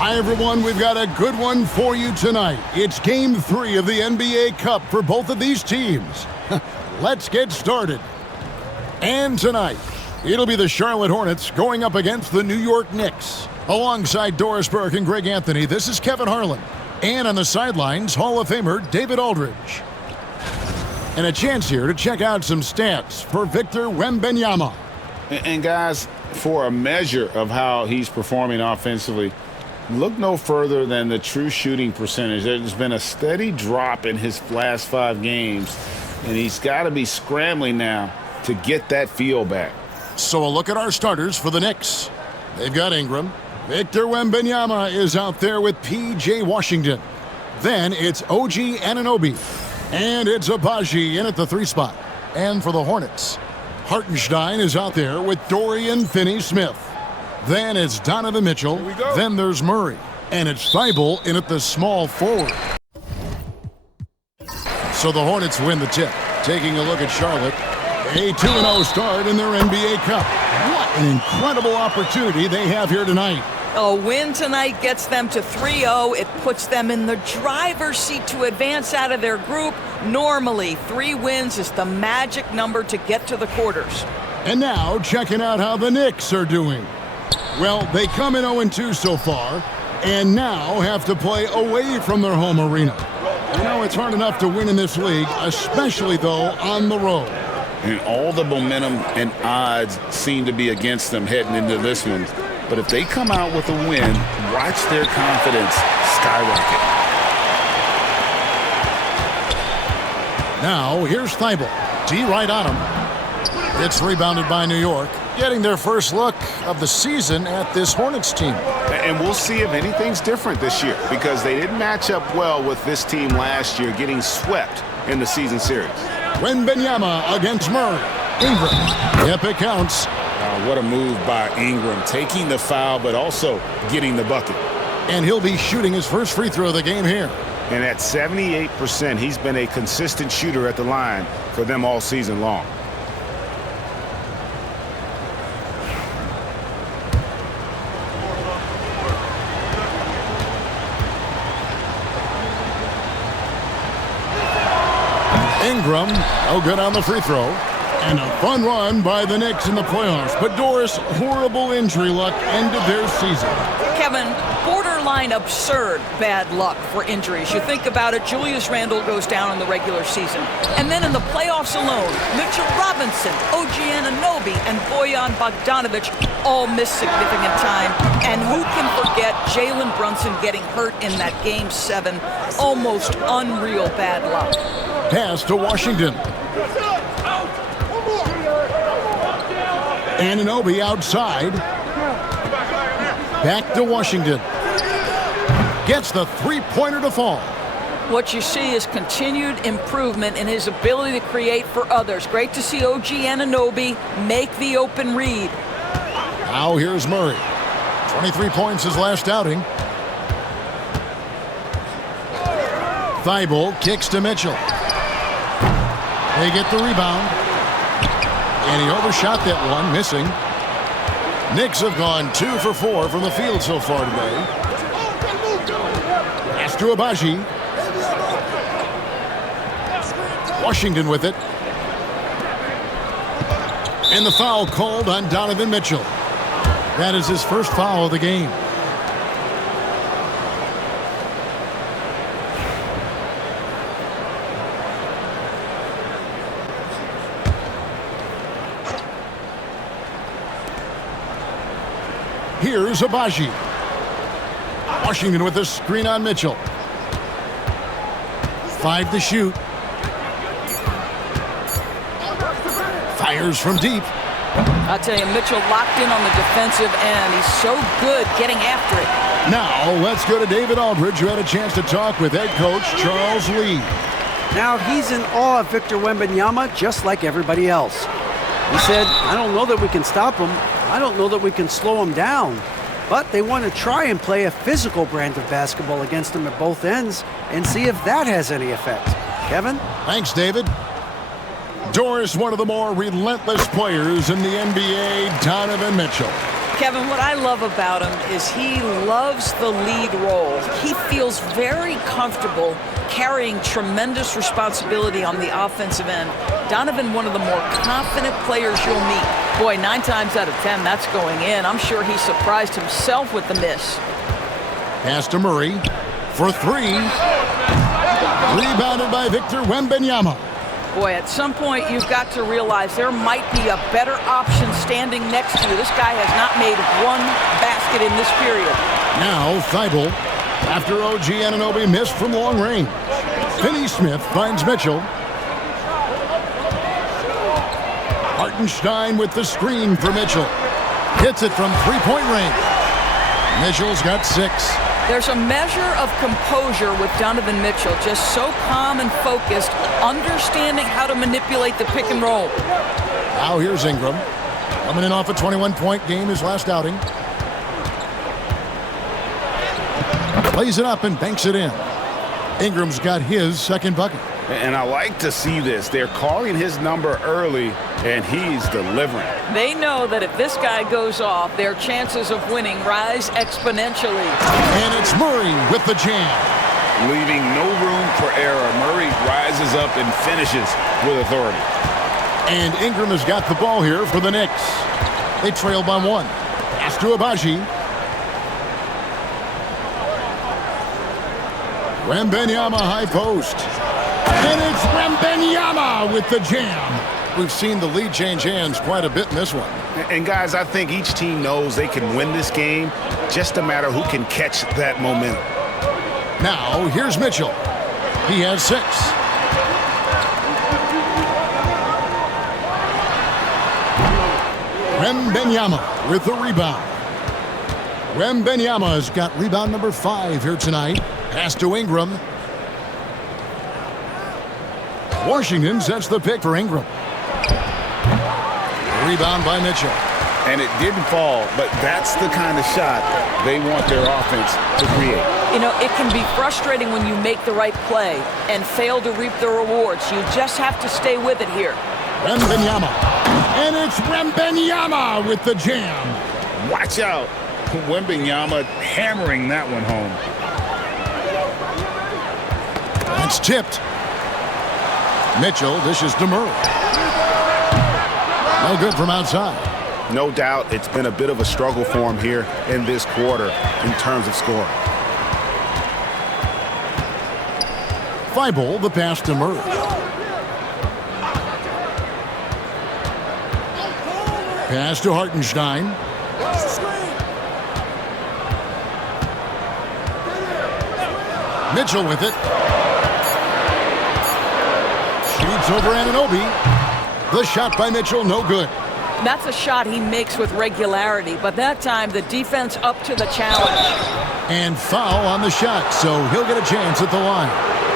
Hi, everyone. We've got a good one for you tonight. It's Game 3 of the NBA Cup for both of these teams. Let's get started. And tonight, it'll be the Charlotte Hornets going up against the New York Knicks. Alongside Doris Burke and Greg Anthony, this is Kevin Harlan. And on the sidelines, Hall of Famer David Aldridge. And a chance here to check out some stats for Victor Wembanyama. And guys, for a measure of how he's performing offensively, look no further than the true shooting percentage. There's been a steady drop in his last 5 games, and he's got to be scrambling now to get that feel back. So a look at our starters for the Knicks. They've got Ingram. Victor Wembanyama is out there with P.J. Washington. Then it's OG Anunoby. And it's Abaji in at the 3 spot. And for the Hornets, Hartenstein is out there with Dorian Finney-Smith. Then it's Donovan Mitchell. Then there's Murray. And it's Thibault in at the small forward. So the Hornets win the tip. Taking a look at Charlotte. A 2-0 start in their NBA Cup. What an incredible opportunity they have here tonight. A win tonight gets them to 3-0. It puts them in the driver's seat to advance out of their group. Normally, 3 wins is the magic number to get to the quarters. And now, checking out how the Knicks are doing. Well, they come in 0-2 so far, and now have to play away from their home arena. You know, it's hard enough to win in this league, especially, though, on the road. And all the momentum and odds seem to be against them heading into this one. But if they come out with a win, watch their confidence skyrocket. Now, here's Thibault. D right on him. It's rebounded by New York, getting their first look of the season at this Hornets team. And we'll see if anything's different this year, because they didn't match up well with this team last year, getting swept in the season series. Wembanyama against Murray. Ingram. Yep, it counts. What a move by Ingram, taking the foul but also getting the bucket. And he'll be shooting his first free throw of the game here. And at 78%, he's been a consistent shooter at the line for them all season long. Ingram, no good on the free throw. And a fun run by the Knicks in the playoffs. But Doris, horrible injury luck ended their season. Kevin, borderline absurd bad luck for injuries. You think about it, Julius Randle goes down in the regular season. And then in the playoffs alone, Mitchell Robinson, OG Anunoby, and Bojan Bogdanovic all missed significant time. And who can forget Jalen Brunson getting hurt in that Game 7? Almost unreal bad luck. Pass to Washington. Anunoby outside. Back to Washington. Gets the 3-pointer to fall. What you see is continued improvement in his ability to create for others. Great to see OG Anunoby make the open read. Now here's Murray. 23 points his last outing. Thibault kicks to Mitchell. They get the rebound. And he overshot that one, missing. Knicks have gone 2 for 4 from the field so far today. Pass to Abaji. Washington with it. And the foul called on Donovan Mitchell. That is his first foul of the game. Here's Abaji. Washington with the screen on Mitchell. 5 to shoot. Fires from deep. I'll tell you, Mitchell locked in on the defensive end. He's so good getting after it. Now let's go to David Aldridge, who had a chance to talk with head coach Charles Lee. Now he's in awe of Victor Wembanyama, just like everybody else. He said, I don't know that we can stop him. I don't know that we can slow him down. But they want to try and play a physical brand of basketball against him at both ends and see if that has any effect. Kevin? Thanks, David. Doris, one of the more relentless players in the NBA, Donovan Mitchell. Kevin, what I love about him is he loves the lead role. He feels very comfortable carrying tremendous responsibility on the offensive end. Donovan, one of the more confident players you'll meet. Boy, 9 times out of 10, that's going in. I'm sure he surprised himself with the miss. Pass to Murray for 3. Rebounded by Victor Wembanyama. Boy, at some point, you've got to realize there might be a better option standing next to you. This guy has not made one basket in this period. Now, Thibault, after OG Anunoby missed from long range. Finney Smith finds Mitchell. Hartenstein with the screen for Mitchell. Hits it from three-point range. Mitchell's got 6. There's a measure of composure with Donovan Mitchell, just so calm and focused, understanding how to manipulate the pick and roll. Now here's Ingram, coming in off a 21-point game his last outing. Plays it up and banks it in. Ingram's got his second bucket. And I like to see this. They're calling his number early, and he's delivering. They know that if this guy goes off, their chances of winning rise exponentially. And it's Murray with the jam. Leaving no room for error. Murray rises up and finishes with authority. And Ingram has got the ball here for the Knicks. They trail by 1. Pass to Abaji. Wembanyama high post. And it's Wembanyama with the jam. We've seen the lead change hands quite a bit in this one. And guys, I think each team knows they can win this game. Just a matter who can catch that momentum. Now, here's Mitchell. He has 6. Wembanyama with the rebound. Wembanyama's got rebound number 5 here tonight. Pass to Ingram. Washington sets the pick for Ingram. Rebound by Mitchell. And it didn't fall, but that's the kind of shot they want their offense to create. You know, it can be frustrating when you make the right play and fail to reap the rewards. You just have to stay with it here. Wembanyama. And it's Wembanyama with the jam. Watch out. Wembanyama hammering that one home. That's tipped. Mitchell dishes to Murray. No good from outside. No doubt it's been a bit of a struggle for him here in this quarter in terms of scoring. Thibault, the pass to Murray. Pass to Hartenstein. Mitchell with it. Shoots over Anunoby. The shot by Mitchell, no good. That's a shot he makes with regularity, but that time the defense up to the challenge. And foul on the shot, so he'll get a chance at the line.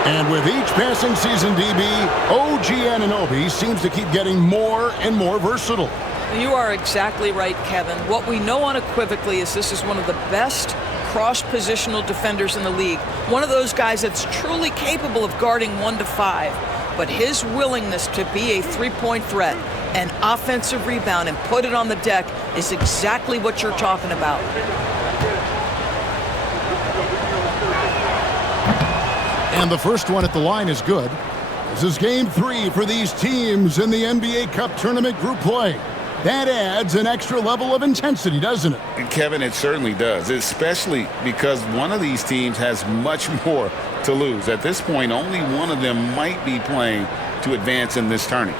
And with each passing season, DB, OG Anunoby seems to keep getting more and more versatile. You are exactly right, Kevin. What we know unequivocally is this is one of the best cross-positional defenders in the league. One of those guys that's truly capable of guarding 1 to 5. But his willingness to be a three-point threat, an offensive rebound, and put it on the deck is exactly what you're talking about. And the first one at the line is good. This is game 3 for these teams in the NBA Cup Tournament group play. That adds an extra level of intensity, doesn't it? And Kevin, it certainly does, especially because one of these teams has much more to lose. At this point, only one of them might be playing to advance in this tourney.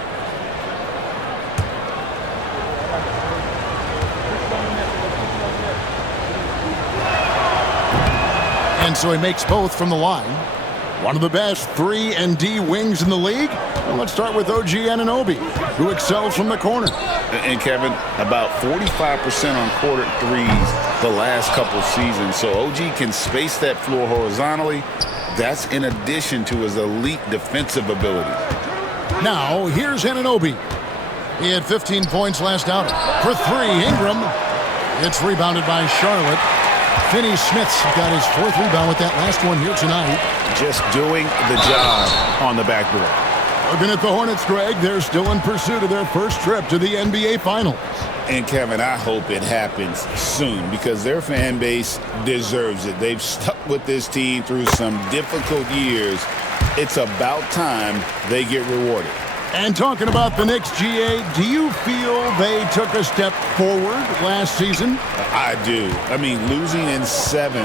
And so he makes both from the line. One of the best 3 and D wings in the league. Well, let's start with OG Anunoby, who excels from the corner. And Kevin, about 45% on quarter threes the last couple seasons. So OG can space that floor horizontally. That's in addition to his elite defensive ability. Now, here's Anunoby. He had 15 points last outing. For 3, Ingram. It's rebounded by Charlotte. Finney Smith's got his 4th rebound with that last one here tonight. Just doing the job on the backboard. Looking at the Hornets, Greg, they're still in pursuit of their first trip to the NBA Finals. And, Kevin, I hope it happens soon because their fan base deserves it. They've stuck with this team through some difficult years. It's about time they get rewarded. And talking about the Knicks, GA, do you feel they took a step forward last season? I do. I mean, losing in 7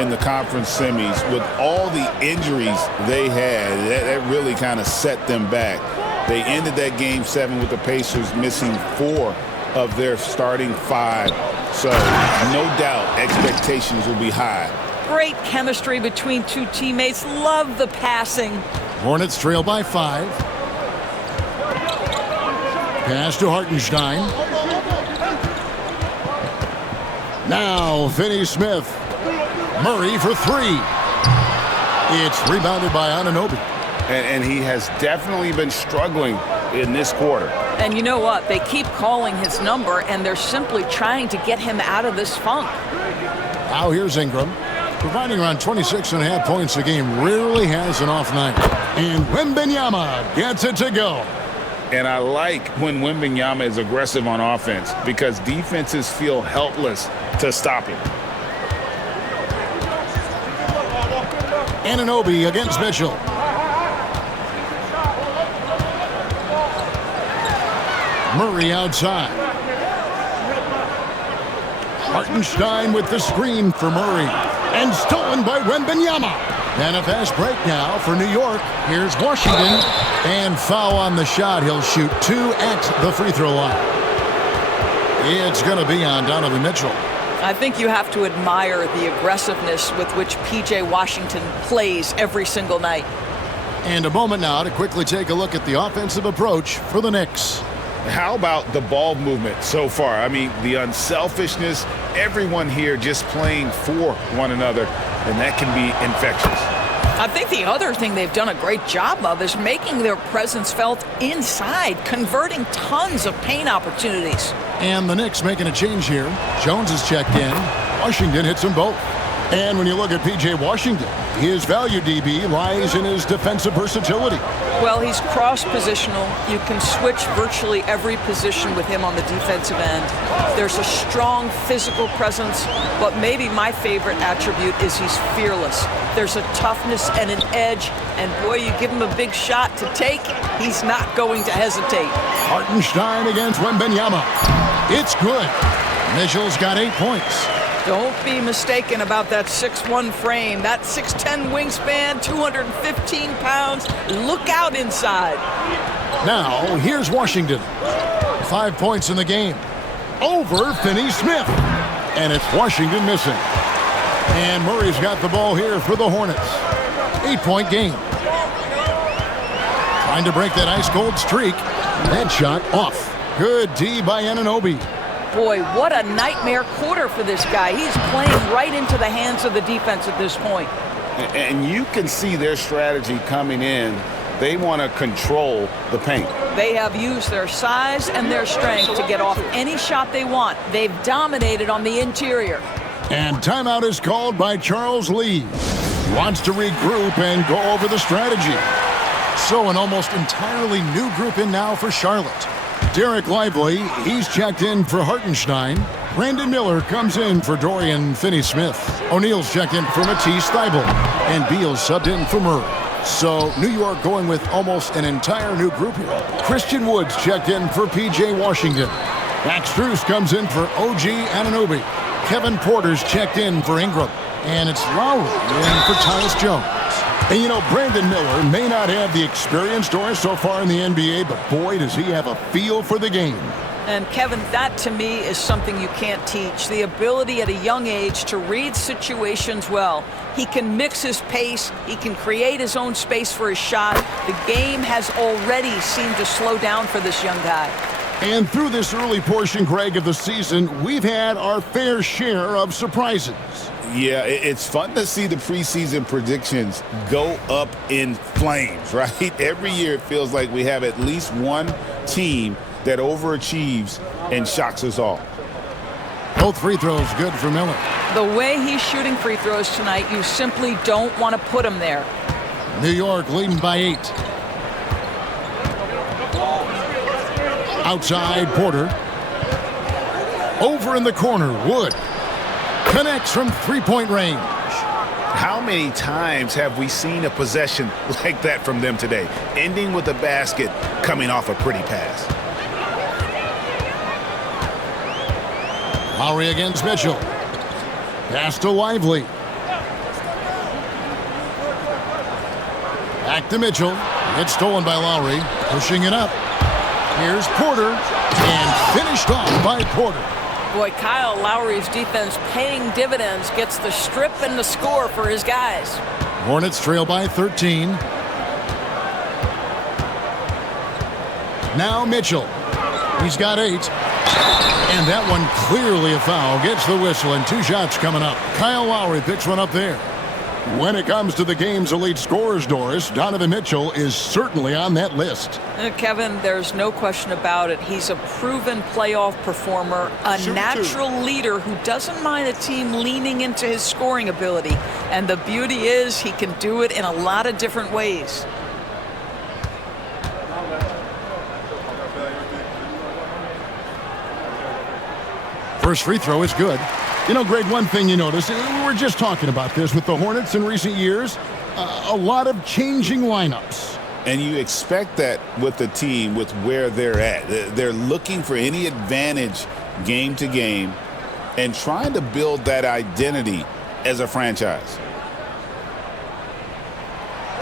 in the conference semis with all the injuries they had, that really kind of set them back. They ended that game 7 with the Pacers missing 4 of their starting 5. So no doubt expectations will be high. Great chemistry between two teammates. Love the passing. Hornets trail by 5. Pass to Hartenstein. Now Finney Smith. Murray for 3. It's rebounded by Anunoby. And he has definitely been struggling in this quarter. And you know what? They keep calling his number, and they're simply trying to get him out of this funk. Now here's Ingram. Providing around 26.5 points a game. Rarely has an off night. And Wembanyama gets it to go. And I like when Wembanyama is aggressive on offense because defenses feel helpless to stop him. Anunoby against Mitchell. Murray outside. Hartenstein with the screen for Murray. And stolen by Wembanyama. And a fast break now for New York. Here's Washington. And foul on the shot. He'll shoot 2 at the free throw line. It's going to be on Donovan Mitchell. I think you have to admire the aggressiveness with which P.J. Washington plays every single night. And a moment now to quickly take a look at the offensive approach for the Knicks. How about the ball movement so far? I mean, the unselfishness, everyone here just playing for one another, and that can be infectious. I think the other thing they've done a great job of is making their presence felt inside, converting tons of paint opportunities. And the Knicks making a change here. Jones is checked in. Washington hits them both. And when you look at P.J. Washington, his value, DB, lies in his defensive versatility. Well, he's cross-positional. You can switch virtually every position with him on the defensive end. There's a strong physical presence, but maybe my favorite attribute is he's fearless. There's a toughness and an edge, and boy, you give him a big shot to take, he's not going to hesitate. Hartenstein against Wembanyama. It's good. Mitchell's got 8 points. Don't be mistaken about that 6'1 frame, that 6'10 wingspan, 215 pounds. Look out inside. Now, here's Washington. 5 points in the game. Over Finney Smith. And it's Washington missing. And Murray's got the ball here for the Hornets. 8-point game. Trying to break that ice-cold streak. That shot off. Good D by Anunoby. Boy, what a nightmare quarter for this guy. He's playing right into the hands of the defense at this point. And you can see their strategy coming in. They want to control the paint. They have used their size and their strength to get off any shot they want. They've dominated on the interior. And timeout is called by Charles Lee. He wants to regroup and go over the strategy. So an almost entirely new group in now for Charlotte. Derek Lively, he's checked in for Hartenstein. Brandon Miller comes in for Dorian Finney-Smith. O'Neal's checked in for Matisse Thybulle. And Beal's subbed in for Murray. So New York going with almost an entire new group here. Christian Woods checked in for P.J. Washington. Max Strus comes in for OG Anunoby. Kevin Porter's checked in for Ingram. And it's Lowry in for Tyus Jones. And you know, Brandon Miller may not have the experience, Doris, so far in the NBA, but boy, does he have a feel for the game. And Kevin, that to me is something you can't teach. The ability at a young age to read situations well. He can mix his pace. He can create his own space for his shot. The game has already seemed to slow down for this young guy. And through this early portion, Greg, of the season, we've had our fair share of surprises. Yeah, it's fun to see the preseason predictions go up in flames, right? Every year it feels like we have at least one team that overachieves and shocks us all. Both free throws good for Miller. The way he's shooting free throws tonight, you simply don't want to put him there. New York leading by 8. Outside, Porter. Over in the corner, Wood. Connects from three-point range. How many times have we seen a possession like that from them today, ending with a basket coming off a pretty pass? Lowry against Mitchell. Pass to Lively. Back to Mitchell. It's stolen by Lowry. Pushing it up. Here's Porter. And finished off by Porter. Boy, Kyle Lowry's defense paying dividends, gets the strip and the score for his guys. Hornets trail by 13. Now Mitchell. He's got 8. And that one clearly a foul. Gets the whistle and 2 shots coming up. Kyle Lowry picks one up there. When it comes to the game's elite scorers, Doris, Donovan Mitchell is certainly on that list. Kevin, there's no question about it. He's a proven playoff performer, a natural leader who doesn't mind a team leaning into his scoring ability. And the beauty is he can do it in a lot of different ways. First free throw is good. You know, Greg, one thing you notice, we were just talking about this with the Hornets in recent years, a lot of changing lineups. And you expect that with the team, with where they're at. They're looking for any advantage game to game and trying to build that identity as a franchise.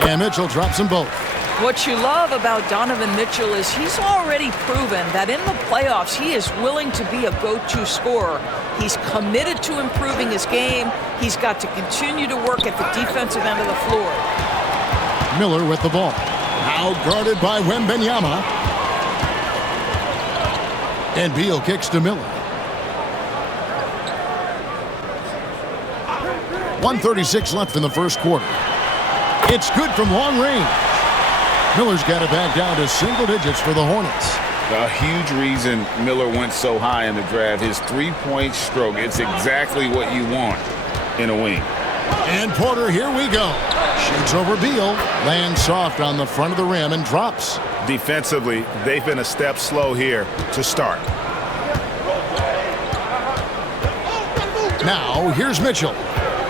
And Mitchell drops them both. What you love about Donovan Mitchell is he's already proven that in the playoffs he is willing to be a go-to scorer. He's committed to improving his game. He's got to continue to work at the defensive end of the floor. Miller with the ball. Now guarded by Wembanyama. And Beal kicks to Miller. 1:36 left in the first quarter. It's good from long range. Miller's got it back down to single digits for the Hornets. A huge reason Miller went so high in the draft, his three-point stroke. It's exactly what you want in a wing. And Porter, here we go. Shoots over Beal, lands soft on the front of the rim and drops. Defensively, they've been a step slow here to start. Now, here's Mitchell.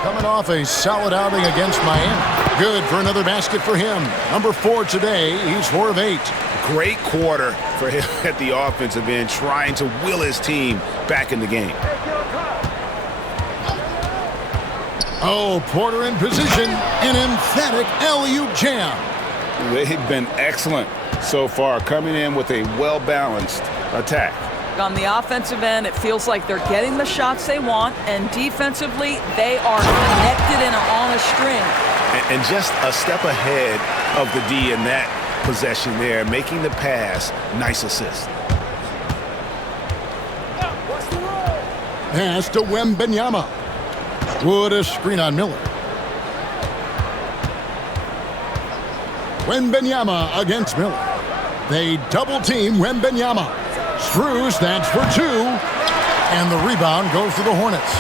Coming off a solid outing against Miami. Good for another basket for him. Number 4 today. He's 4 of 8. Great quarter for him at the offensive end, trying to will his team back in the game. Oh, Porter in position. An emphatic alley-oop jam. They've been excellent so far, coming in with a well-balanced attack. On the offensive end, it feels like they're getting the shots they want, and defensively, they are connected and on a string. And just a step ahead of the D in that possession there, making the pass. Nice assist. Pass to Wembanyama. Wood a screen on Miller. Wembanyama against Miller. They double team Wembanyama. Strus, that's for 2. And the rebound goes to the Hornets.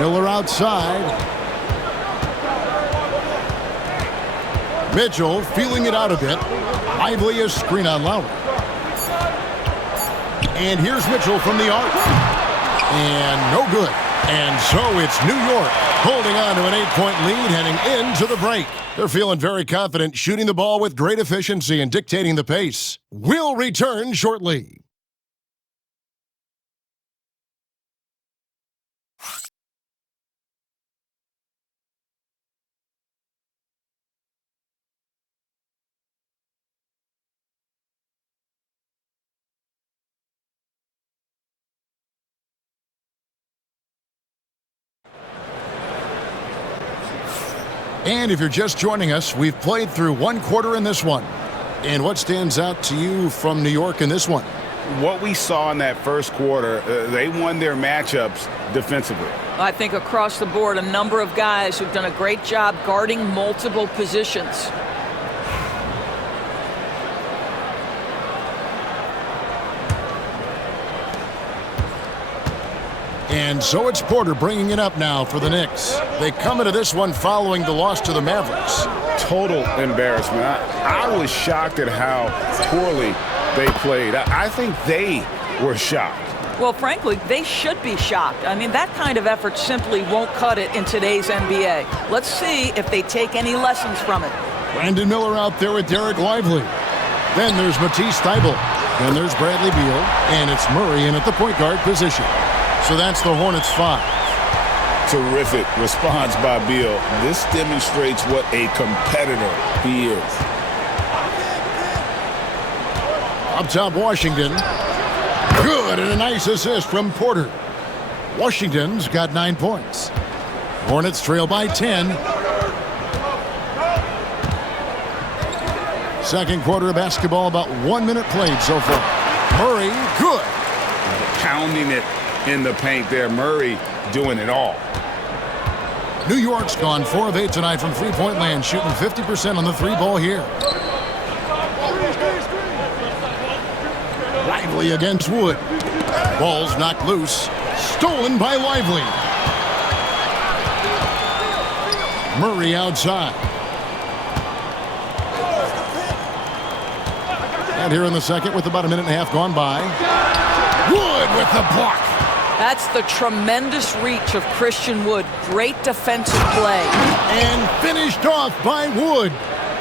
Miller outside. Mitchell feeling it out a bit. Lively a screen on Lowry. And here's Mitchell from the arc. And no good. And so it's New York holding on to an 8-point lead heading into the break. They're feeling very confident, shooting the ball with great efficiency and dictating the pace. We'll return shortly. And if you're just joining us, we've played through one quarter in this one. And what stands out to you from New York in this one? What we saw in that first quarter, they won their matchups defensively. I think across the board, a number of guys who've done a great job guarding multiple positions. And so it's Porter bringing it up now for the Knicks. They come into this one following the loss to the Mavericks. total embarrassment. I was shocked at how poorly they played. I think they were shocked. Well, frankly, they should be shocked. I mean, that kind of effort simply won't cut it in today's NBA. Let's see if they take any lessons from it. Brandon Miller out there with Derek Lively. Then there's Matisse Thybulle. Then there's Bradley Beal. And it's Murray in at the point guard position. So that's the Hornets 5. Terrific response by Beal. This demonstrates what a competitor he is. Up top, Washington. Good, and a nice assist from Porter. Washington's got 9 points. Hornets trail by 10. Second quarter of basketball, about 1 minute played so far. Murray, good. Pounding it in the paint there. Murray doing it all. New York's gone 4 of 8 tonight from three-point land, shooting 50% on the 3-ball here. Lively against Wood. Ball's knocked loose. Stolen by Lively. Murray outside. And here in the second with about a minute and a half gone by. Wood with the block. That's the tremendous reach of Christian Wood. Great defensive play. And finished off by Wood.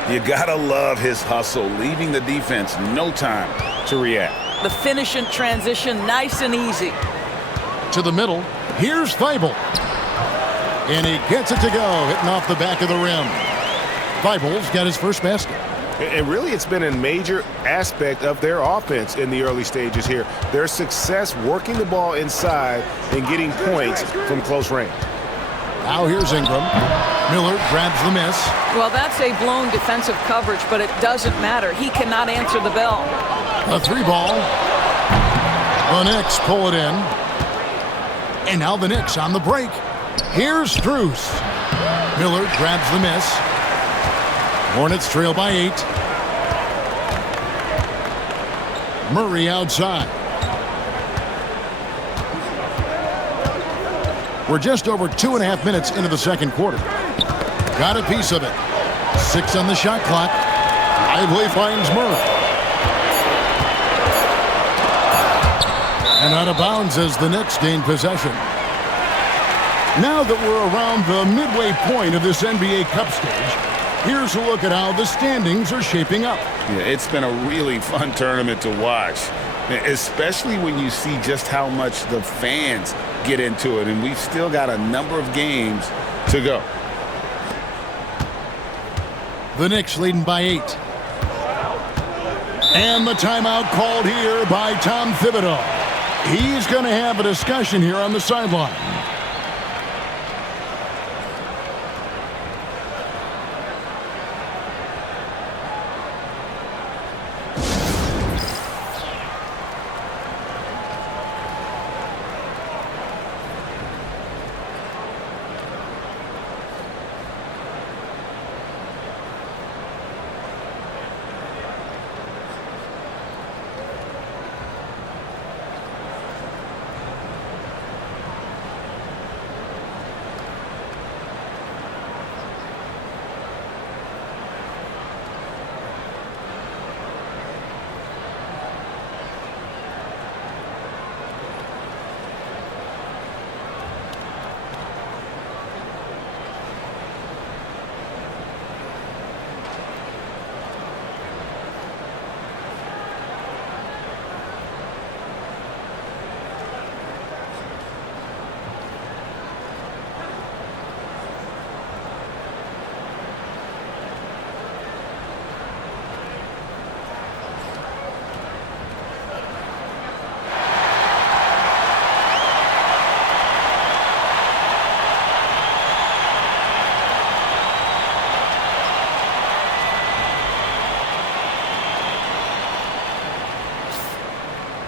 You gotta love his hustle, leaving the defense no time to react. The finish in transition, nice and easy. To the middle, here's Thybulle. And he gets it to go, hitting off the back of the rim. Thybulle's got his first basket. And really, it's been a major aspect of their offense in the early stages here. Their success working the ball inside and getting points from close range. Now here's Ingram. Miller grabs the miss. Well, that's a blown defensive coverage, but it doesn't matter. He cannot answer the bell. A 3-ball. The Knicks pull it in. And now the Knicks on the break. Here's Strus. Miller grabs the miss. Hornets trail by 8. Murray outside. We're just over 2.5 minutes into the second quarter. Got a piece of it. 6 on the shot clock. Lively finds Murray. And out of bounds as the Knicks gain possession. Now that we're around the midway point of this NBA Cup stage, here's a look at how the standings are shaping up. Yeah, it's been a really fun tournament to watch, especially when you see just how much the fans get into it, and we've still got a number of games to go. The Knicks leading by 8. And the timeout called here by Tom Thibodeau. He's going to have a discussion here on the sideline.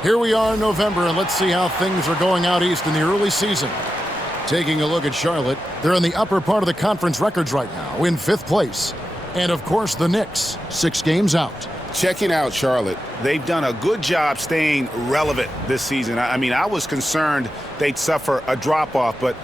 Here we are in November, and let's see how things are going out east in the early season. Taking a look at Charlotte, they're in the upper part of the conference records right now, in 5th place. And, of course, the Knicks, 6 games out. Checking out Charlotte, they've done a good job staying relevant this season. I mean, I was concerned they'd suffer a drop-off, but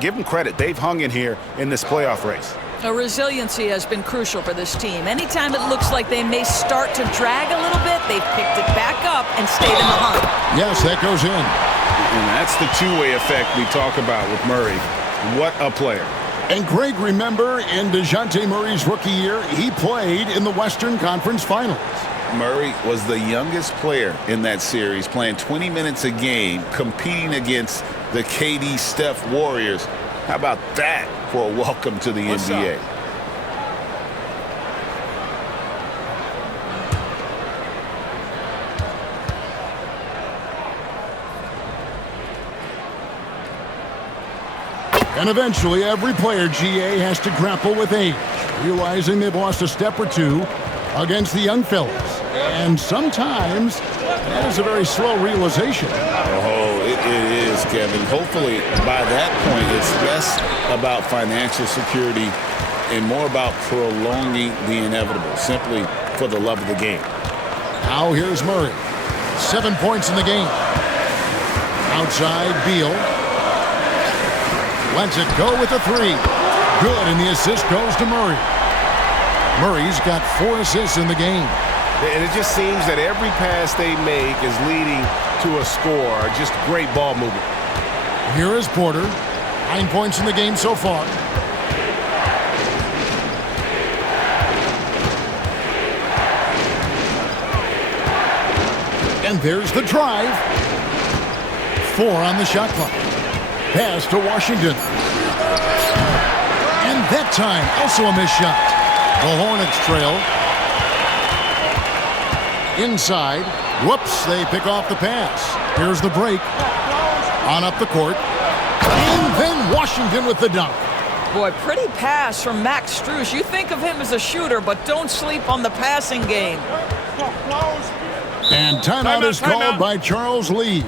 give them credit. They've hung in here in this playoff race. Resiliency has been crucial for this team. Anytime it looks like they may start to drag a little bit, they've picked it back up and stayed in the hunt. Yes, that goes in. And that's the two-way effect we talk about with Murray. What a player. And Greg, remember, in DeJounte Murray's rookie year, he played in the Western Conference Finals. Murray was the youngest player in that series, playing 20 minutes a game, competing against the KD Steph Warriors. How about that for a welcome to the NBA? And eventually, every player, GA, has to grapple with age, realizing they've lost a step or two against the young fellas. And sometimes, that is a very slow realization. Oh, it is, Kevin. Hopefully, by that point, it's less about financial security and more about prolonging the inevitable, simply for the love of the game. Now here's Murray. 7 points in the game. Outside, Beal. Lets it go with a three. Good, and the assist goes to Murray. Murray's got 4 assists in the game. And it just seems that every pass they make is leading to a score. Just great ball movement. Here is Porter. 9 points in the game so far. And there's the drive. 4 on the shot clock. Pass to Washington. And that time, also a missed shot. The Hornets trail. Inside. Whoops, they pick off the pass. Here's the break. On up the court. And then Washington with the dunk. Boy, pretty pass from Max Strus. You think of him as a shooter, but don't sleep on the passing game. And timeout is called by Charles Lee.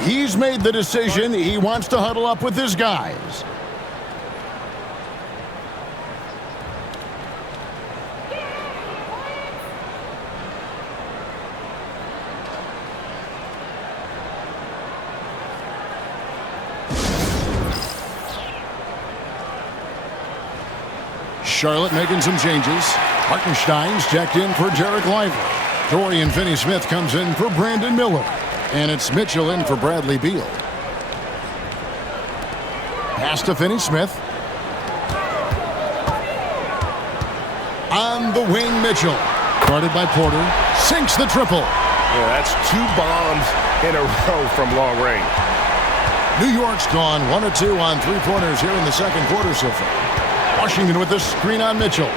He's made the decision. He wants to huddle up with his guys. Charlotte making some changes. Hartenstein's checked in for Derek Lively. Dorian Finney-Smith comes in for Brandon Miller. And it's Mitchell in for Bradley Beal. Pass to Finney-Smith. On the wing, Mitchell. Guarded by Porter. Sinks the triple. Yeah, that's 2 bombs in a row from long range. New York's gone 1 of 2 on 3-pointers here in the second quarter so far. Washington with the screen on Mitchell.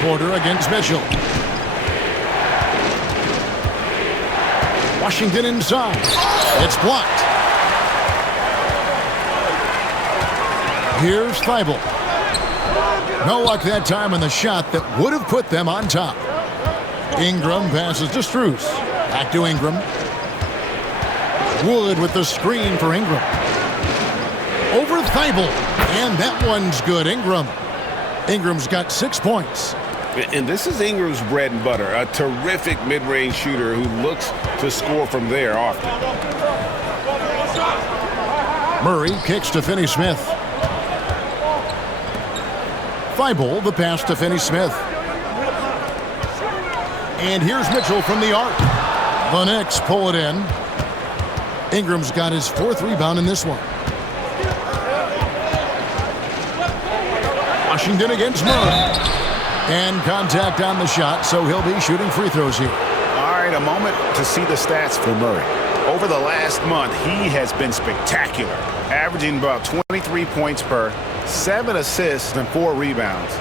Porter against Mitchell. Washington inside. It's blocked. Here's Thibault. No luck that time on the shot that would have put them on top. Ingram passes to Strus. Back to Ingram. Wood with the screen for Ingram. Over Thibault. And that one's good. Ingram's got 6 points. And this is Ingram's bread and butter, a terrific mid-range shooter who looks to score from there often. Murray kicks to Finney-Smith. Thibault, the pass to Finney-Smith. And here's Mitchell from the arc. The Knicks pull it in. Ingram's got his 4th rebound in this one. Washington against Murray. And contact on the shot, so he'll be shooting free throws here. All right, a moment to see the stats for Murray. Over the last month, he has been spectacular, averaging about 23 points per, 7 assists, and 4 rebounds.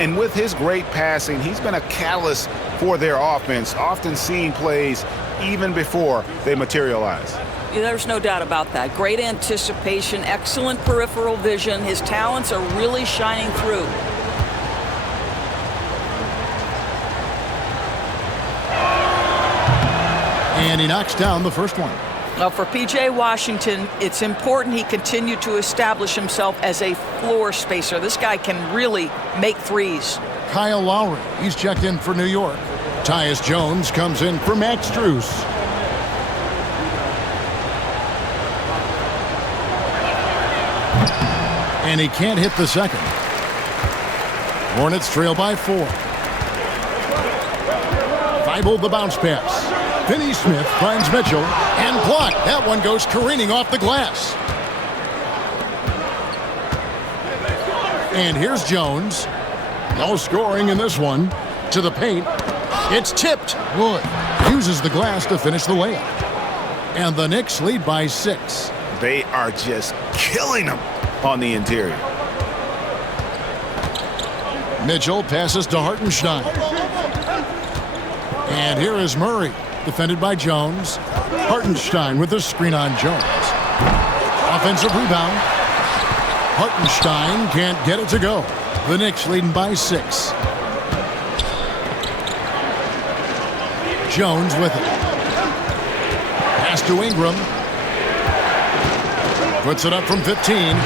And with his great passing, he's been a catalyst for their offense, often seeing plays even before they materialize. Yeah, there's no doubt about that. Great anticipation, excellent peripheral vision. His talents are really shining through. And he knocks down the first one. Now for P.J. Washington, it's important he continue to establish himself as a floor spacer. This guy can really make threes. Kyle Lowry, he's checked in for New York. Tyus Jones comes in for Max Strus. And he can't hit the second. Hornets trail by 4. Thibault the bounce pass. Finney Smith finds Mitchell and blocked. That one goes careening off the glass. And here's Jones. No scoring in this one. To the paint. It's tipped. Wood uses the glass to finish the layup. And the Knicks lead by 6. They are just killing them on the interior. Mitchell passes to Hartenstein. And here is Murray, defended by Jones. Hartenstein with the screen on Jones. Offensive rebound. Hartenstein can't get it to go. The Knicks leading by 6. Jones with it. Pass to Ingram. Puts it up from 15.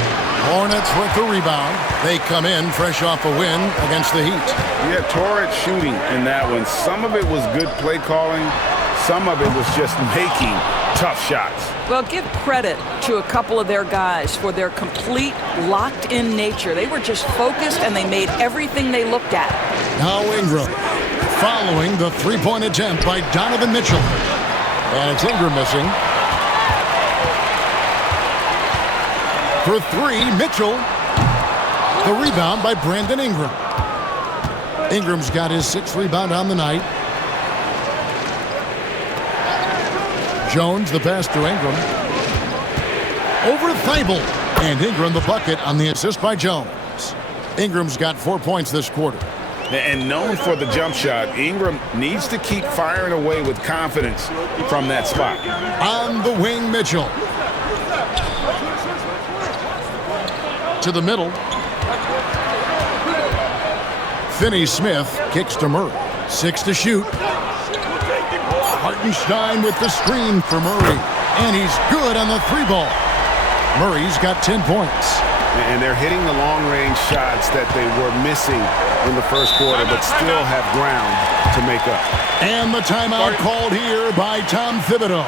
Hornets with the rebound. They come in fresh off a win against the Heat. Yeah, torrid shooting in that one. Some of it was good play calling. Some of it was just making tough shots. Well, give credit to a couple of their guys for their complete locked-in nature. They were just focused, and they made everything they looked at. Now Ingram, following the three-point attempt by Donovan Mitchell. And it's Ingram missing. For 3, Mitchell. The rebound by Brandon Ingram. Ingram's got his 6th rebound on the night. Jones the pass to Ingram. Over Thibault. And Ingram the bucket on the assist by Jones. Ingram's got 4 points this quarter. And known for the jump shot, Ingram needs to keep firing away with confidence from that spot. On the wing, Mitchell. To the middle. Finney Smith kicks to Murray. 6 to shoot. Hartenstein with the screen for Murray. And he's good on the 3-ball. Murray's got 10 points. And they're hitting the long-range shots that they were missing in the first quarter, but still have ground to make up. And the timeout called here by Tom Thibodeau.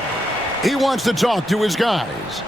He wants to talk to his guys.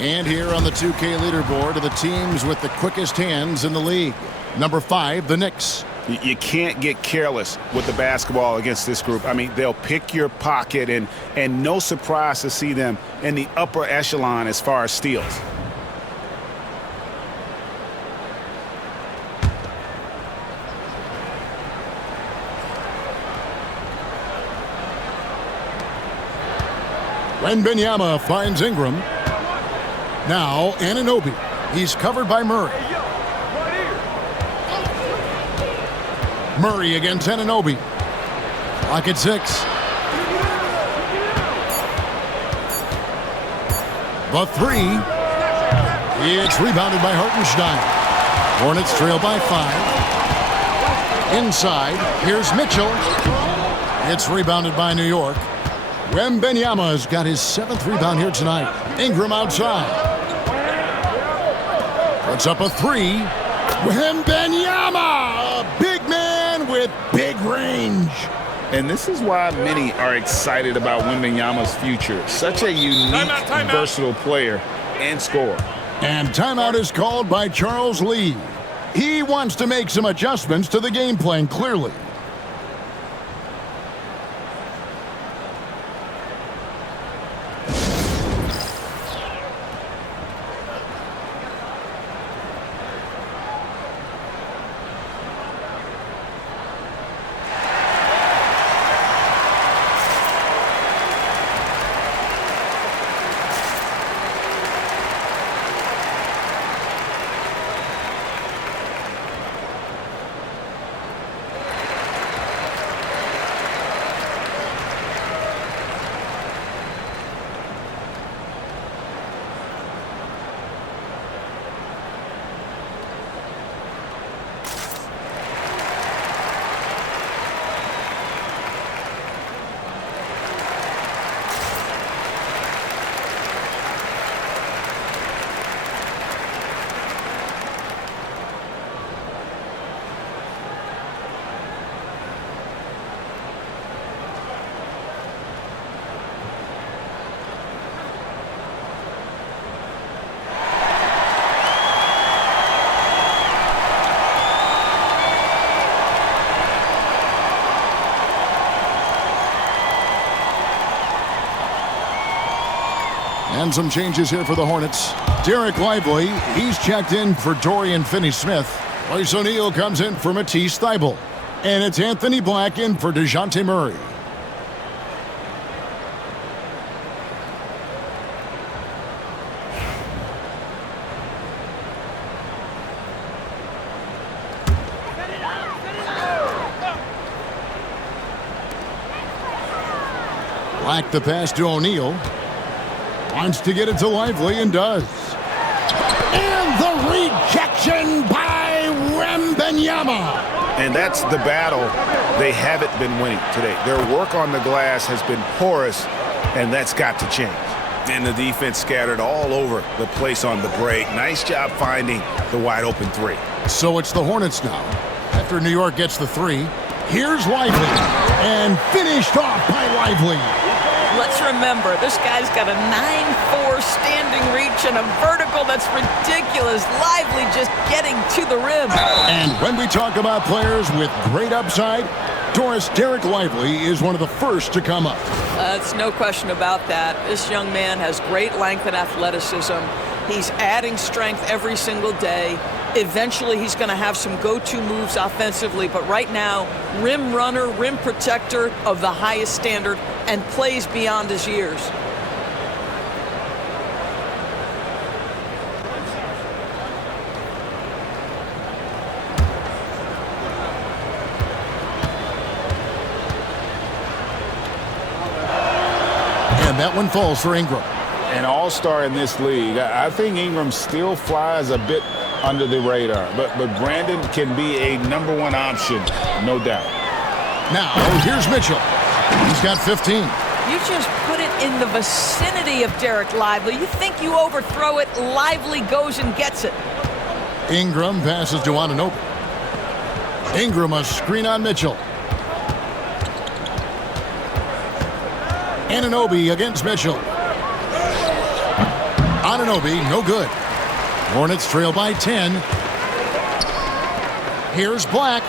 And here on the 2K leaderboard are the teams with the quickest hands in the league. Number 5, the Knicks. You can't get careless with the basketball against this group. I mean, they'll pick your pocket, and no surprise to see them in the upper echelon as far as steals. Wembanyama finds Ingram. Now Anunoby. He's covered by Murray. Murray against Anunoby. Clock at 6. The 3. It's rebounded by Hartenstein. Hornets trail by 5. Inside, here's Mitchell. It's rebounded by New York. Wembanyama's got his 7th rebound here tonight. Ingram outside. Puts up a 3. Wembanyama with big range. And this is why many are excited about Wembanyama's future. Such a unique, versatile player and scorer. And timeout is called by Charles Lee. He wants to make some adjustments to the game plan, clearly. And some changes here for the Hornets. Derek Lively, he's checked in for Dorian Finney-Smith. Royce O'Neal comes in for Matisse Thybulle. And it's Anthony Black in for DeJounte Murray. Black the pass to O'Neal. Wants to get it to Lively and does. And the rejection by Wembanyama. And that's the battle they haven't been winning today. Their work on the glass has been porous, and that's got to change. And the defense scattered all over the place on the break. Nice job finding the wide open three. So it's the Hornets now. After New York gets the three, here's Lively. And finished off by Lively. Let's remember, this guy's got a 9'4" standing reach and a vertical that's ridiculous. Lively just getting to the rim. And when we talk about players with great upside, Doris, Derek Lively is one of the first to come up. That's no question about that. This young man has great length and athleticism. He's adding strength every single day. Eventually, he's going to have some go-to moves offensively, but right now, rim runner, rim protector of the highest standard, and plays beyond his years. And that one falls for Ingram. An all-star in this league. I think Ingram still flies a bit under the radar, but Brandon can be a number one option, no doubt. Now, here's Mitchell. He's got 15. You just put it in the vicinity of Derek Lively. You think you overthrow it, Lively goes and gets it. Ingram passes to Anunoby. Ingram a screen on Mitchell. Anunoby against Mitchell. Anunoby, no good. Hornets trail by 10. Here's Black.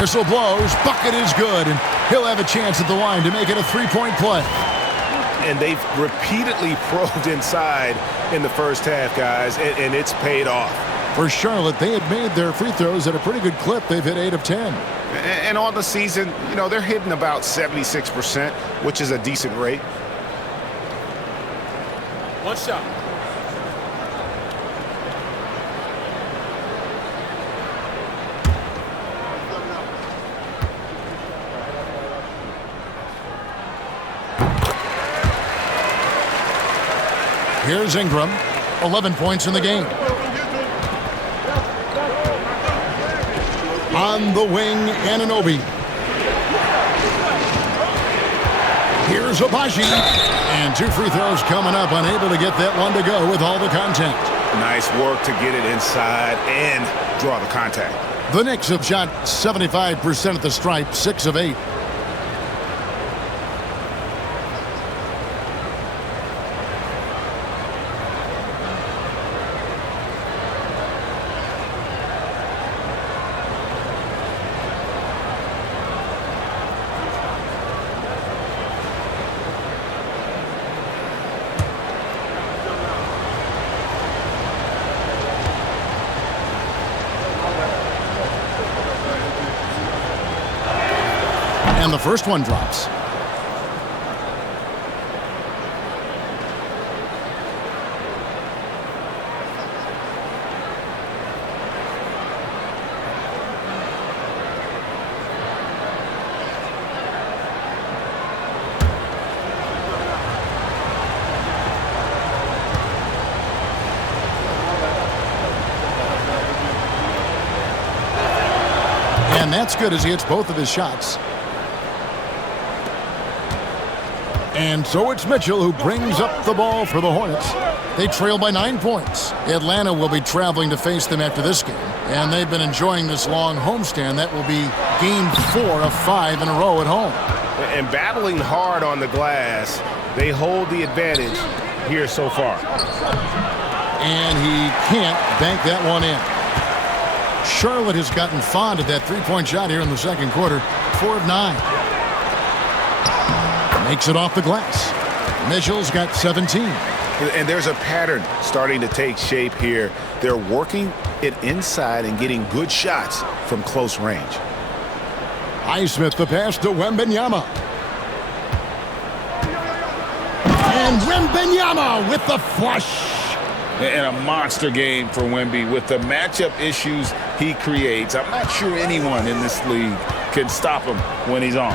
Whistle blows. Bucket is good. And he'll have a chance at the line to make it a three-point play. And they've repeatedly probed inside in the first half, guys, and it's paid off. For Charlotte, they had made their free throws at a pretty good clip. They've hit 8 of 10. And on the season, you know, they're hitting about 76%, which is a decent rate. What's up? Here's Ingram, 11 points in the game. On the wing, Anunoby. Here's Abaji. And 2 free throws coming up, unable to get that one to go with all the contact. Nice work to get it inside and draw the contact. The Knicks have shot 75% at the stripe, 6 of 8. And the first one drops. And that's good as he hits both of his shots. And so it's Mitchell who brings up the ball for the Hornets. They trail by 9 points. Atlanta will be traveling to face them after this game. And they've been enjoying this long homestand. That will be game 4 of 5 in a row at home. And battling hard on the glass, they hold the advantage here so far. And he can't bank that one in. Charlotte has gotten fond of that three-point shot here in the second quarter. 4 of 9. Makes it off the glass. Mitchell's got 17. And there's a pattern starting to take shape here. They're working it inside and getting good shots from close range. Highsmith the pass to Wembanyama. And Wembanyama with the flush. And a monster game for Wemby with the matchup issues he creates. I'm not sure anyone in this league can stop him when he's on.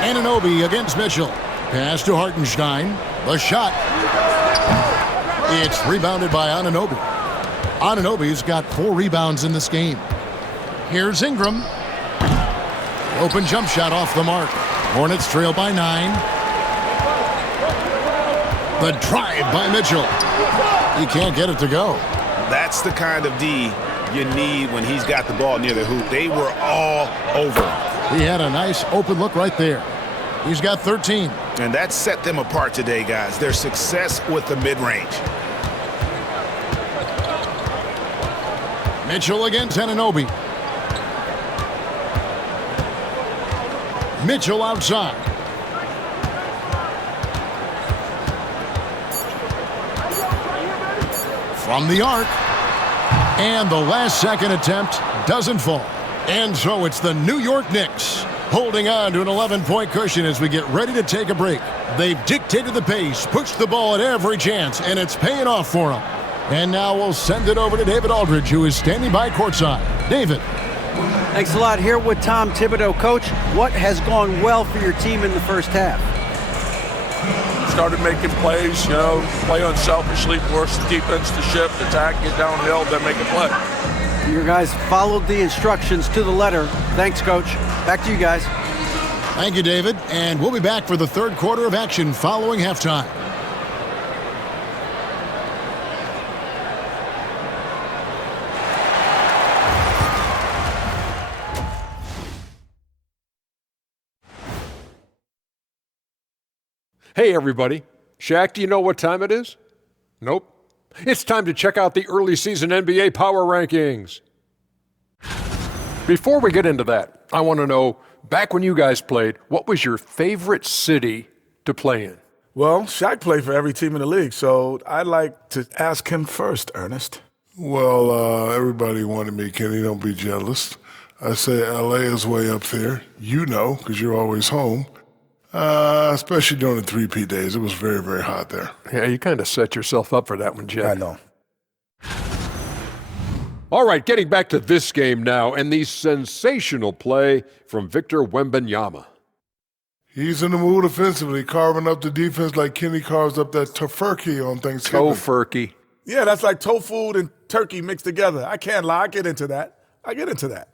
Anunoby against Mitchell. Pass to Hartenstein. The shot. It's rebounded by Anunoby. Anunoby's got 4 rebounds in this game. Here's Ingram. Open jump shot off the mark. Hornets trail by 9. The drive by Mitchell. He can't get it to go. That's the kind of D you need when he's got the ball near the hoop. They were all over him. He had a nice open look right there. He's got 13. And that set them apart today, guys. Their success with the mid-range. Mitchell against Anunoby. Mitchell outside. From the arc. And the last second attempt doesn't fall. And so it's the New York Knicks holding on to an 11-point cushion as we get ready to take a break. They've dictated the pace, pushed the ball at every chance, and it's paying off for them. And now we'll send it over to David Aldridge, who is standing by courtside. David. Thanks a lot. Here with Tom Thibodeau. Coach, what has gone well for your team in the first half? Started making plays, play unselfishly, force the defense to shift, attack, get downhill, then make a play. Your guys followed the instructions to the letter. Thanks, Coach. Back to you guys. Thank you, David. And we'll be back for the third quarter of action following halftime. Hey, everybody. Shaq, do you know what time it is? Nope. It's time to check out the early season NBA Power Rankings. Before we get into that, I want to know, back when you guys played, what was your favorite city to play in? Well, Shaq played for every team in the league, so I'd like to ask him first, Ernest. Well, everybody wanted me, Kenny. Don't be jealous. I say L.A. is way up there. You know, because you're always home. Especially during the 3P days. It was very, very hot there. Yeah, you kind of set yourself up for that one, Jeff. I know. All right, getting back to this game now, and the sensational play from Victor Wembanyama. He's in the mood offensively, carving up the defense like Kenny carves up that tofurkey on Thanksgiving. Tofurkey. Yeah, that's like tofu and turkey mixed together. I can't lie. I get into that.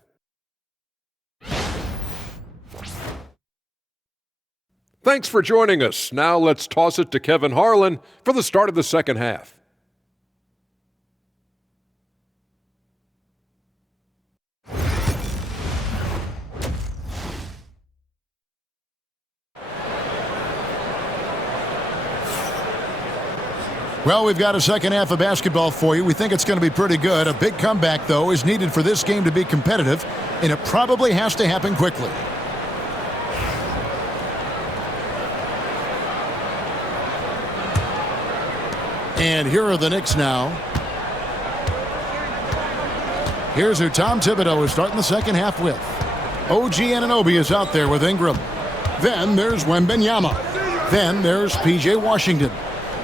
Thanks for joining us. Now let's toss it to Kevin Harlan for the start of the second half. Well, we've got a second half of basketball for you. We think it's going to be pretty good. A big comeback, though, is needed for this game to be competitive, and it probably has to happen quickly. And here are the Knicks now. Here's who Tom Thibodeau is starting the second half with. OG Anunoby is out there with Ingram. Then there's Wembanyama. Then there's P.J. Washington.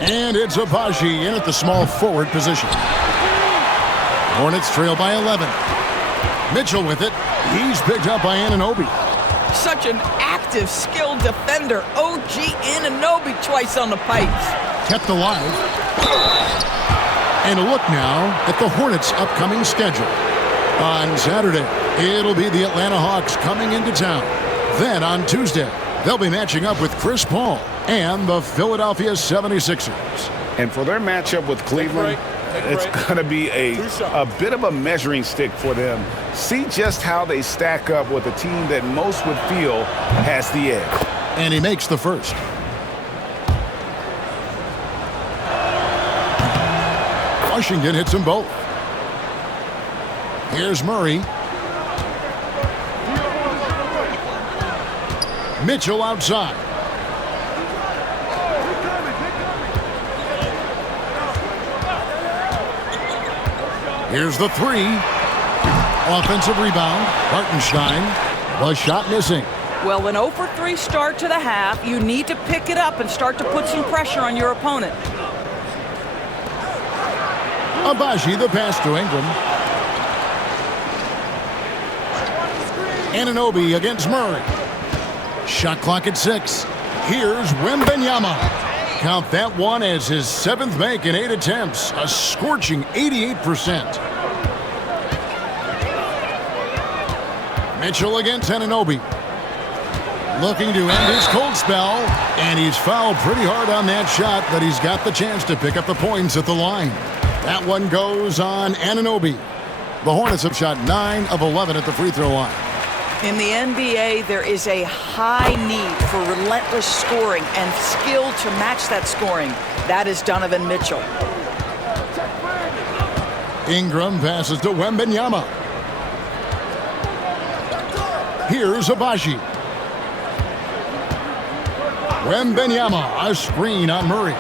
And it's Abaji in at the small forward position. Hornets trail by 11. Mitchell with it. He's picked up by Anunoby. Such an active, skilled defender. OG Anunoby twice on the pipes. Kept alive. And a look now at the Hornets' upcoming schedule. On Saturday, it'll be the Atlanta Hawks coming into town. Then on Tuesday, they'll be matching up with Chris Paul and the Philadelphia 76ers. And for their matchup with Cleveland, it's going to be a bit of a measuring stick for them. See just how they stack up with a team that most would feel has the edge. And he makes the first. Washington hits them both. Here's Murray. Mitchell outside. Here's the three. Offensive rebound. Hartenstein. The shot missing. Well, an 0-for-3 start to the half. You need to pick it up and start to put some pressure on your opponent. Abaji the pass to Ingram. Anunoby against Murray. Shot clock at 6. Here's Wembanyama. Count that one as his 7th make in 8 attempts. A scorching 88%. Mitchell against Anunoby. Looking to end his cold spell. And he's fouled pretty hard on that shot, but he's got the chance to pick up the points at the line. That one goes on Anunoby. The Hornets have shot 9 of 11 at the free throw line. In the NBA, there is a high need for relentless scoring and skill to match that scoring. That is Donovan Mitchell. Ingram passes to Wembanyama. Here's Abaji. Wembanyama, a screen on Murray.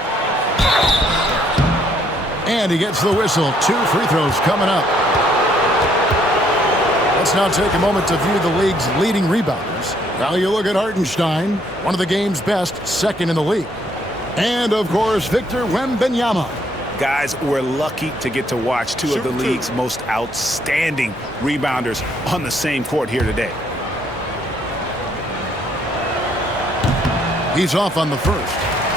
And he gets the whistle. 2 free throws coming up. Let's now take a moment to view the league's leading rebounders. Now you look at Hartenstein, one of the game's best, 2nd in the league. And, of course, Victor Wembanyama. Guys, we're lucky to get to watch two of the league's most outstanding rebounders on the same court here today. He's off on the first.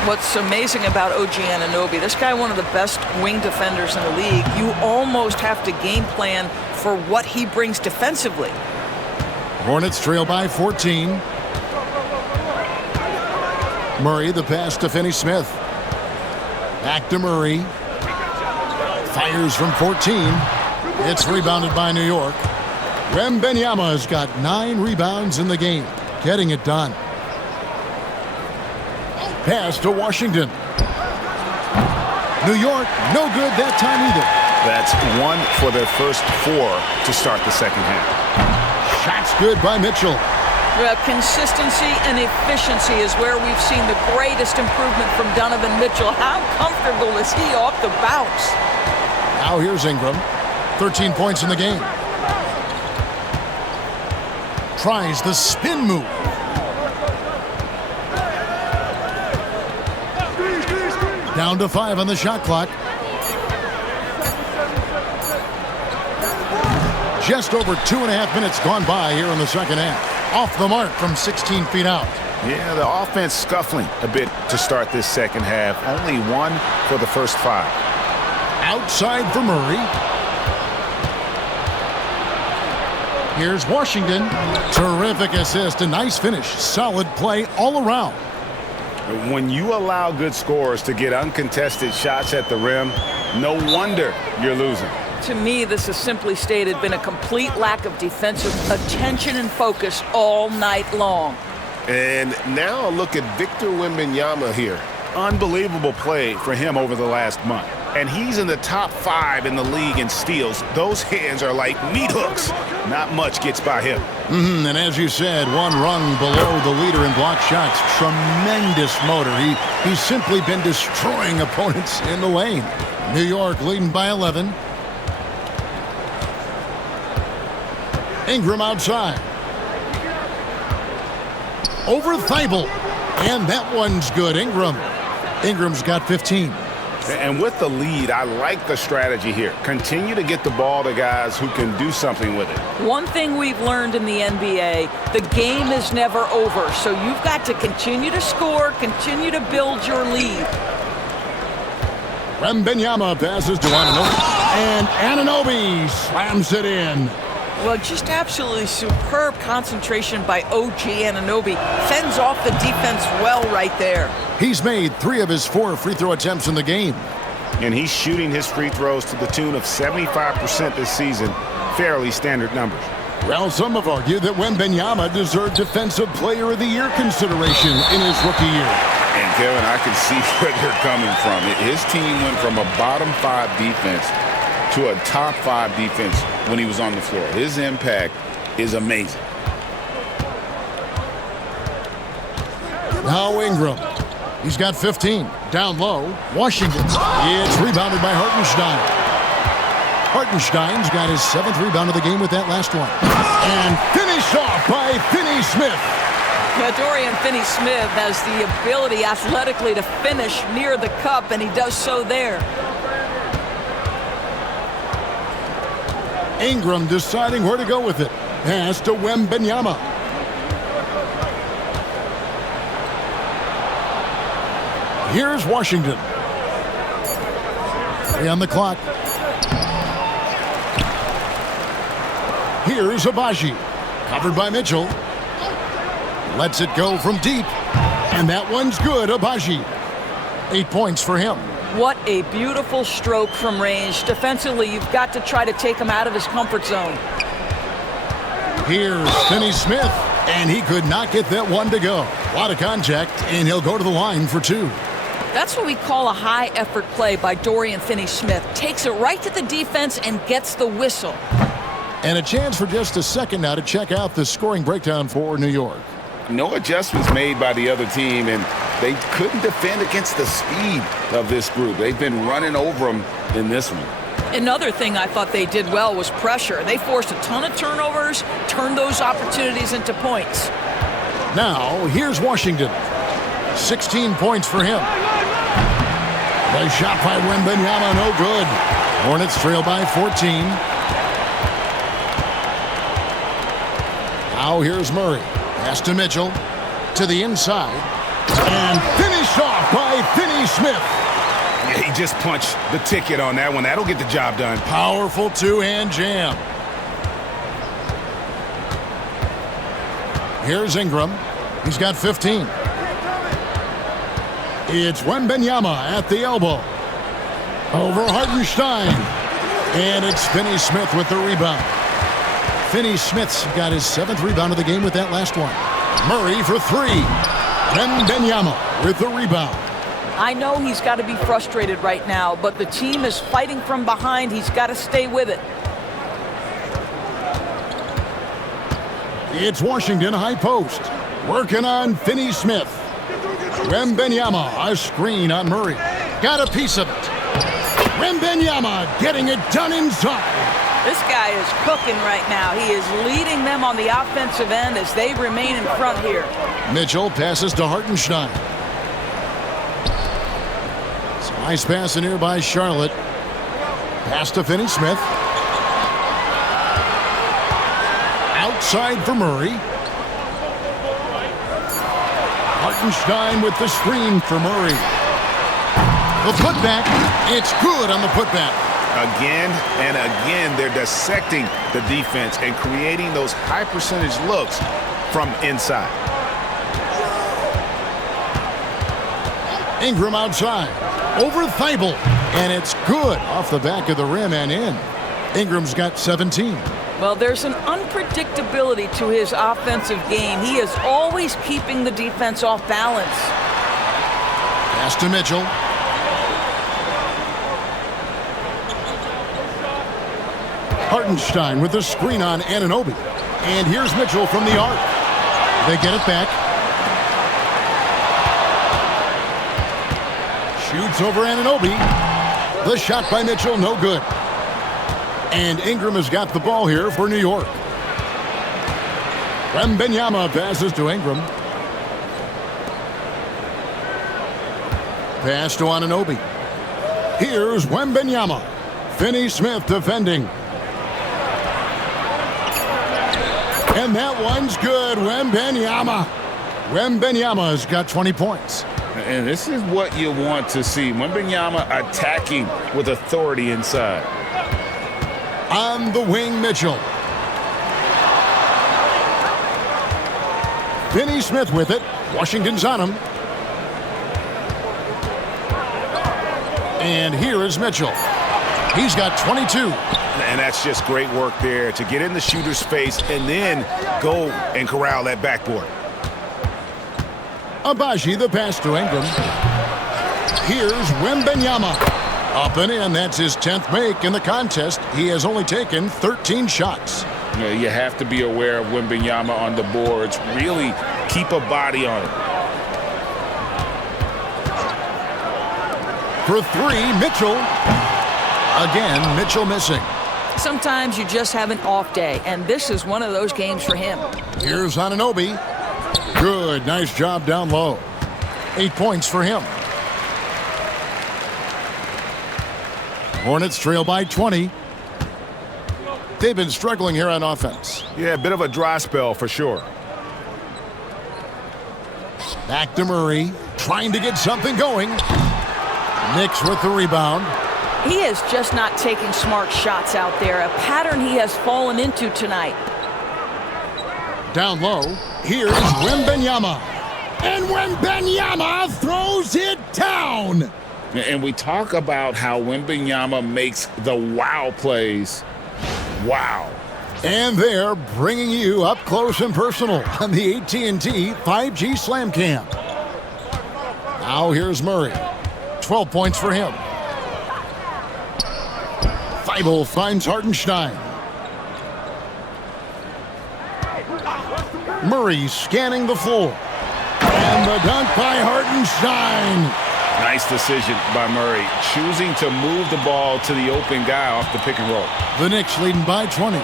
What's amazing about OG Anunoby, this guy one of the best wing defenders in the league. You almost have to game plan for what he brings defensively. Hornets trail by 14. Murray the pass to Finney-Smith. Back to Murray. Fires from 14. It's rebounded by New York. Wembanyama has got 9 rebounds in the game. Getting it done. Pass to Washington. New York, no good that time either. That's 1 for their first 4 to start the second half. Shots good by Mitchell. Well, consistency and efficiency is where we've seen the greatest improvement from Donovan Mitchell. How comfortable is he off the bounce? Now here's Ingram. 13 points in the game. Tries the spin move. Down to 5 on the shot clock. Just over 2.5 minutes gone by here in the second half. Off the mark from 16 feet out. Yeah, the offense scuffling a bit to start this second half. Only 1 for the first 5. Outside for Murray. Here's Washington. Terrific assist, a nice finish. Solid play all around. When you allow good scorers to get uncontested shots at the rim, no wonder you're losing. To me, this has simply stated been a complete lack of defensive attention and focus all night long. And now a look at Victor Wembanyama here. unbelievable play for him over the last month. And he's in the top 5 in the league in steals. Those hands are like meat hooks. Not much gets by him. And as you said, one rung below the leader in block shots. Tremendous motor. He's simply been destroying opponents in the lane. New York leading by 11. Ingram outside. Over Thibault. And that one's good. Ingram's got 15. And with the lead, I like the strategy here. Continue to get the ball to guys who can do something with it. One thing we've learned in the NBA, the game is never over. So you've got to continue to score, continue to build your lead. Wembanyama passes to Anunoby. And Anunoby slams it in. Well, just absolutely superb concentration by OG Anunoby. Fends off the defense well right there. He's made 3 of his 4 free throw attempts in the game. And he's shooting his free throws to the tune of 75% this season. Fairly standard numbers. Well, some have argued that Wembanyama deserved Defensive Player of the Year consideration in his rookie year. And Kevin, I can see where they're coming from. His team went from a bottom 5 defense to a top 5 defense when he was on the floor. His impact is amazing. Now Ingram. He's got 15. Down low. Washington. It's rebounded by Hartenstein. Hartenstein's got his 7th rebound of the game with that last one. And finished off by Finney-Smith. Dorian Finney-Smith has the ability athletically to finish near the cup, and he does so there. Ingram deciding where to go with it. Pass to Wembanyama. Here's Washington. 3 on the clock. Here's Abaji. Covered by Mitchell. Lets it go from deep. And that one's good, Abaji. 8 points for him. What a beautiful stroke from range. Defensively, you've got to try to take him out of his comfort zone. Here's Finney-Smith, and he could not get that one to go. A lot of contact, and he'll go to the line for 2. That's what we call a high-effort play by Dorian Finney-Smith. Takes it right to the defense and gets the whistle. And a chance for just a second now to check out the scoring breakdown for New York. No adjustments made by the other team, and they couldn't defend against the speed of this group. They've been running over them in this one. Another thing I thought they did well was pressure. They forced a ton of turnovers, turned those opportunities into points. Now, here's Washington. 16 points for him. The shot by Wembanyama, no good. Hornets trail by 14. Now here's Murray. Pass to Mitchell. To the inside. And finished off by Finney-Smith. Yeah, he just punched the ticket on that one. That'll get the job done. Powerful 2-hand jam. Here's Ingram. He's got 15. It's Wembanyama at the elbow. Over Hartenstein. And it's Finney-Smith with the rebound. Finney-Smith's got his 7th rebound of the game with that last one. Murray for 3. Wembanyama with the rebound. I know he's got to be frustrated right now, but the team is fighting from behind. He's got to stay with it. It's Washington high post. Working on Finney-Smith. Wembanyama, a screen on Murray. Got a piece of it. Wembanyama getting it done inside. This guy is cooking right now. He is leading them on the offensive end as they remain in front here. Mitchell passes to Hartenstein. It's a nice pass in here by Charlotte. Pass to Finney-Smith. Outside for Murray. Hartenstein with the screen for Murray. The putback. It's good on the putback. Again and again, they're dissecting the defense and creating those high percentage looks from inside. Ingram outside. Over Thibault. And it's good off the back of the rim and in. Ingram's got 17. Well, there's an unpredictability to his offensive game. He is always keeping the defense off balance. Pass to Mitchell. Hartenstein with the screen on Anunoby. And here's Mitchell from the arc. They get it back. Shoots over Anunoby. The shot by Mitchell, no good. And Ingram has got the ball here for New York. Wembanyama passes to Ingram. Pass to Anunoby. Here's Wembanyama. Finney Smith defending. And that one's good. Wembanyama. Wembanyama's got 20 points. And this is what you want to see. Wembanyama attacking with authority inside. On the wing, Mitchell. Finney Smith with it. Washington's on him. And here is Mitchell. He's got 22. And that's just great work there to get in the shooter's face and then go and corral that backboard. Abaji the pass to Ingram. Here's Wembanyama. Up and in. That's his 10th make in the contest. He has only taken 13 shots. You have to be aware of Wembanyama on the boards. Really keep a body on it. For three, Mitchell. Again, Mitchell missing. Sometimes you just have an off day, and this is one of those games for him. Here's Anunoby. Good, nice job down low. 8 points for him. Hornets trail by 20. They've been struggling here on offense. Yeah, a bit of a dry spell for sure. Back to Murray, trying to get something going. Knicks with the rebound. He is just not taking smart shots out there, a pattern he has fallen into tonight. Down low, here's Wembanyama. And Wembanyama throws it down. And we talk about how Wembanyama makes the wow plays. Wow. And they're bringing you up close and personal on the AT&T 5G Slam Cam. Now here's Murray. 12 points for him. Thibault finds Hartenstein. Murray scanning the floor. And the dunk by Hartenstein. Nice decision by Murray, choosing to move the ball to the open guy off the pick and roll. The Knicks leading by 20.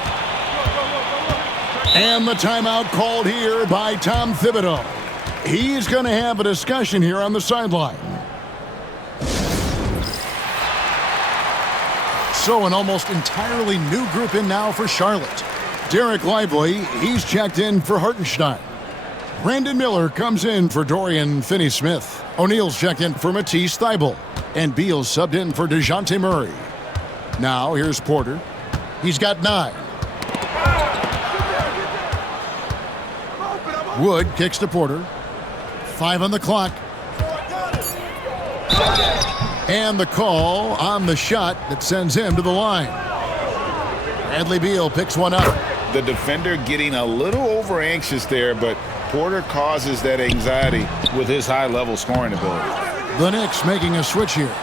And the timeout called here by Tom Thibodeau. He's going to have a discussion here on the sideline. So an almost entirely new group in now for Charlotte. Derek Lively, he's checked in for Hartenstein. Brandon Miller comes in for Dorian Finney-Smith. O'Neal's checked in for Matisse Thybulle. And Beal's subbed in for DeJounte Murray. Now here's Porter. He's got 9. Wood kicks to Porter. 5 on the clock. And the call on the shot that sends him to the line. Bradley Beal picks one up. The defender getting a little over anxious there, but Porter causes that anxiety with his high-level scoring ability. The Knicks making a switch here.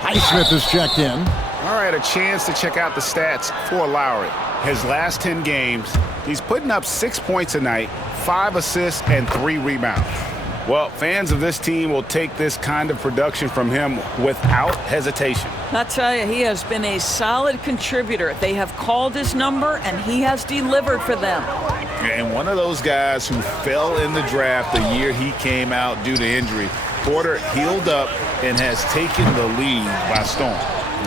Highsmith is checked in. All right, a chance to check out the stats for Lowry. His last 10 games, he's putting up 6 points a night, 5 assists, and 3 rebounds. Well, fans of this team will take this kind of production from him without hesitation. I tell you, he has been a solid contributor. They have called his number, and he has delivered for them. And one of those guys who fell in the draft the year he came out due to injury. Porter healed up and has taken the lead by storm.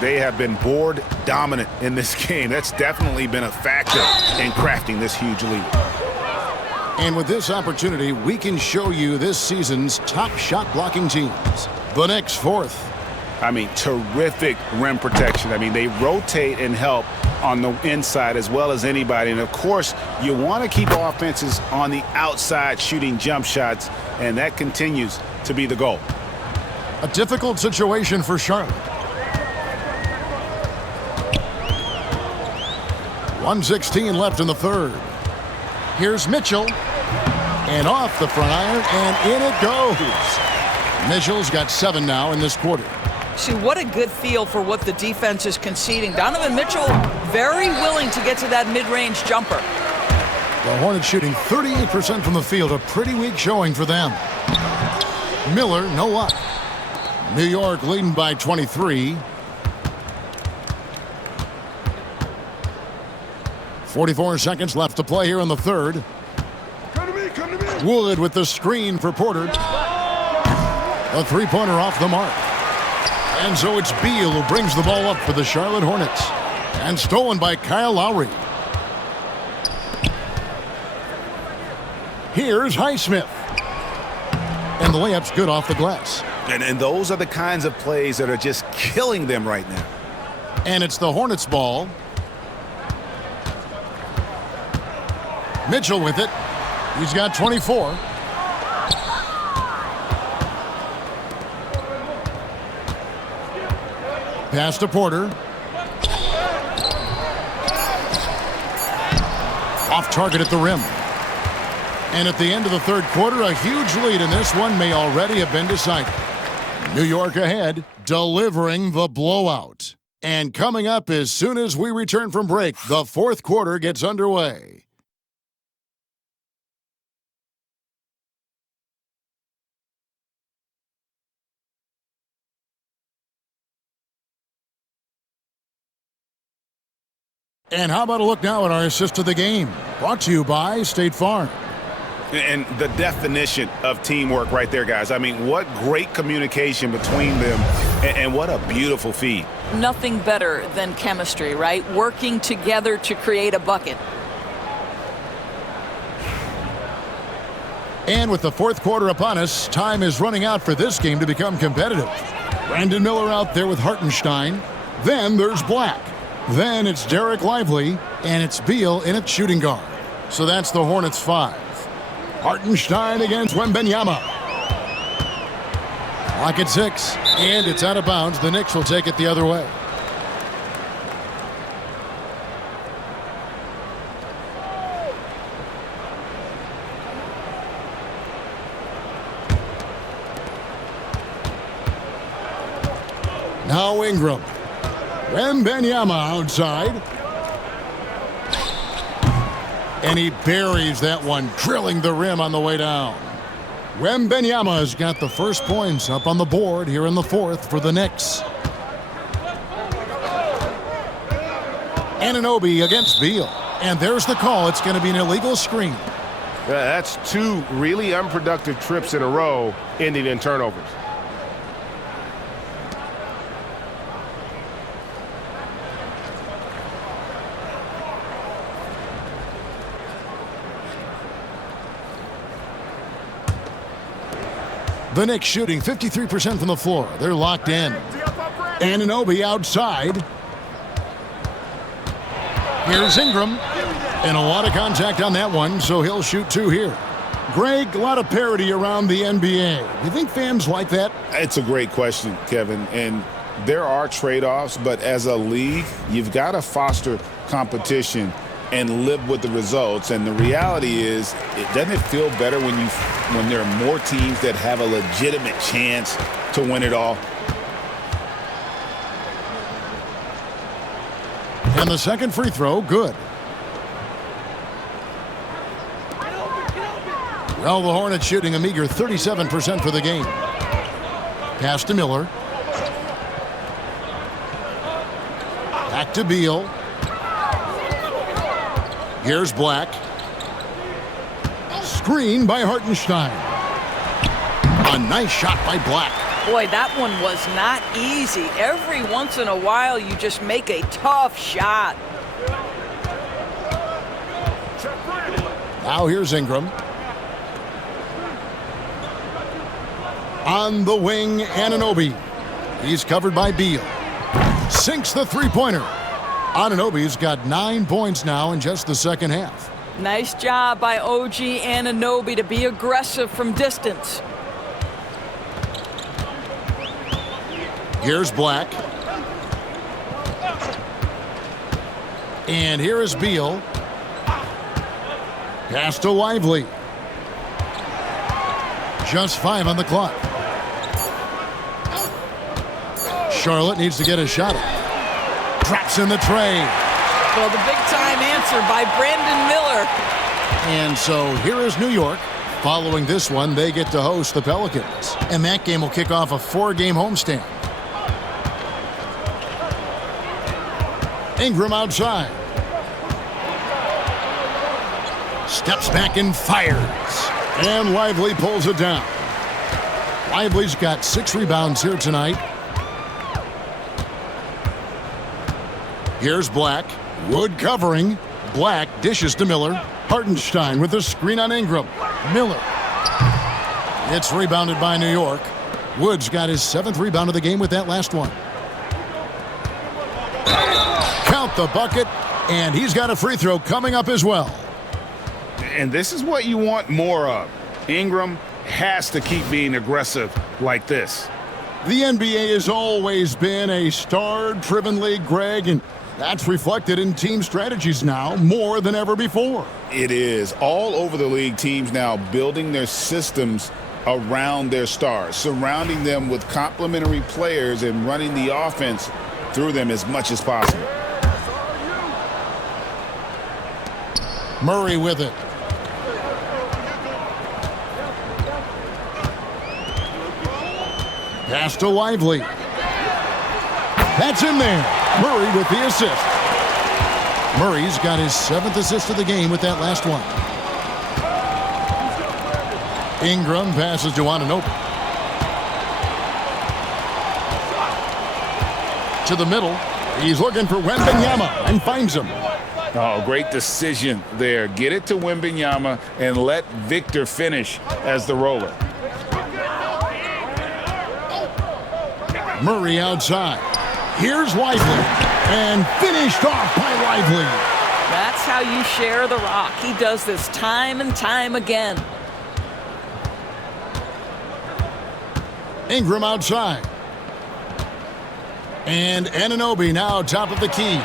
They have been board dominant in this game. That's definitely been a factor in crafting this huge lead. And with this opportunity, we can show you this season's top shot blocking teams. The Knicks 4th. I mean, terrific rim protection. I mean, they rotate and help on the inside as well as anybody. And, of course, you want to keep offenses on the outside shooting jump shots, and that continues to be the goal. A difficult situation for Charlotte. 1:16 left in the third. Here's Mitchell. And off the front iron, and in it goes. Mitchell's got 7 now in this quarter. See, what a good feel for what the defense is conceding. Donovan Mitchell very willing to get to that mid-range jumper. The Hornets shooting 38% from the field, a pretty weak showing for them. Miller, no luck. New York leading by 23. 44 seconds left to play here in the third. Wood with the screen for Porter. A three-pointer off the mark. And so it's Beal who brings the ball up for the Charlotte Hornets. And stolen by Kyle Lowry. Here's Highsmith. And the layup's good off the glass. And those are the kinds of plays that are just killing them right now. And it's the Hornets' ball. Mitchell with it. He's got 24. Pass to Porter. Off target at the rim. And at the end of the third quarter, a huge lead in this one may already have been decided. New York ahead, delivering the blowout. And coming up as soon as we return from break, the fourth quarter gets underway. And how about a look now at our assist of the game? Brought to you by State Farm. And the definition of teamwork right there, guys. I mean, what great communication between them, and what a beautiful feed. Nothing better than chemistry, right? Working together to create a bucket. And with the fourth quarter upon us, time is running out for this game to become competitive. Brandon Miller out there with Hartenstein. Then there's Black. Then it's Derek Lively, and it's Beal in at shooting guard. So that's the Hornets 5. Hartenstein against Wembanyama. Clock at 6, and it's out of bounds. The Knicks will take it the other way. Now Ingram. Wembanyama outside. And he buries that one, drilling the rim on the way down. Wembanyama's got the first points up on the board here in the fourth for the Knicks. Anunoby against Beal. And there's the call. It's going to be an illegal screen. That's 2 really unproductive trips in a row, ending in turnovers. The Knicks shooting 53% from the floor. They're locked in. Anunoby outside. Here's Ingram. And a lot of contact on that one, so he'll shoot 2 here. Greg, a lot of parity around the NBA. You think fans like that? It's a great question, Kevin. And there are trade-offs, but as a league, you've got to foster competition and live with the results. And the reality is, doesn't it feel better when there are more teams that have a legitimate chance to win it all? And the second free throw, good. Well, the Hornets shooting a meager 37% for the game. Pass to Miller. Back to Beal. Here's Black. Screen by Hartenstein. A nice shot by Black. Boy, that one was not easy. Every once in a while, you just make a tough shot. Now here's Ingram. On the wing, Anunoby. He's covered by Beal. Sinks the three-pointer. Anunoby's got 9 points now in just the second half. Nice job by OG Anunoby to be aggressive from distance. Here's Black. And here is Beal. Pass to Lively. Just 5 on the clock. Charlotte needs to get a shot up. Drops in the tray. Well, the big-time answer by Brandon Miller. And so here is New York. Following this one, they get to host the Pelicans. And that game will kick off a 4-game homestand. Ingram outside. Steps back and fires. And Lively pulls it down. Lively's got 6 rebounds here tonight. Here's Black. Wood covering. Black dishes to Miller. Hartenstein with the screen on Ingram. Miller. It's rebounded by New York. Wood's got his 7th rebound of the game with that last one. Count the bucket, and he's got a free throw coming up as well. And this is what you want more of. Ingram has to keep being aggressive like this. The NBA has always been a star-driven league, Greg, and that's reflected in team strategies now more than ever before. It is. All over the league, teams now building their systems around their stars, surrounding them with complementary players and running the offense through them as much as possible. Murray with it. Pass to Lively. That's in there. Murray with the assist. Murray's got his 7th assist of the game with that last one. Ingram passes to Anunoby. To the middle. He's looking for Wembanyama and finds him. Oh, great decision there. Get it to Wembanyama and let Victor finish as the roller. Murray outside. Here's Lively. And finished off by Lively. That's how you share the rock. He does this time and time again. Ingram outside. And Anunoby now top of the key.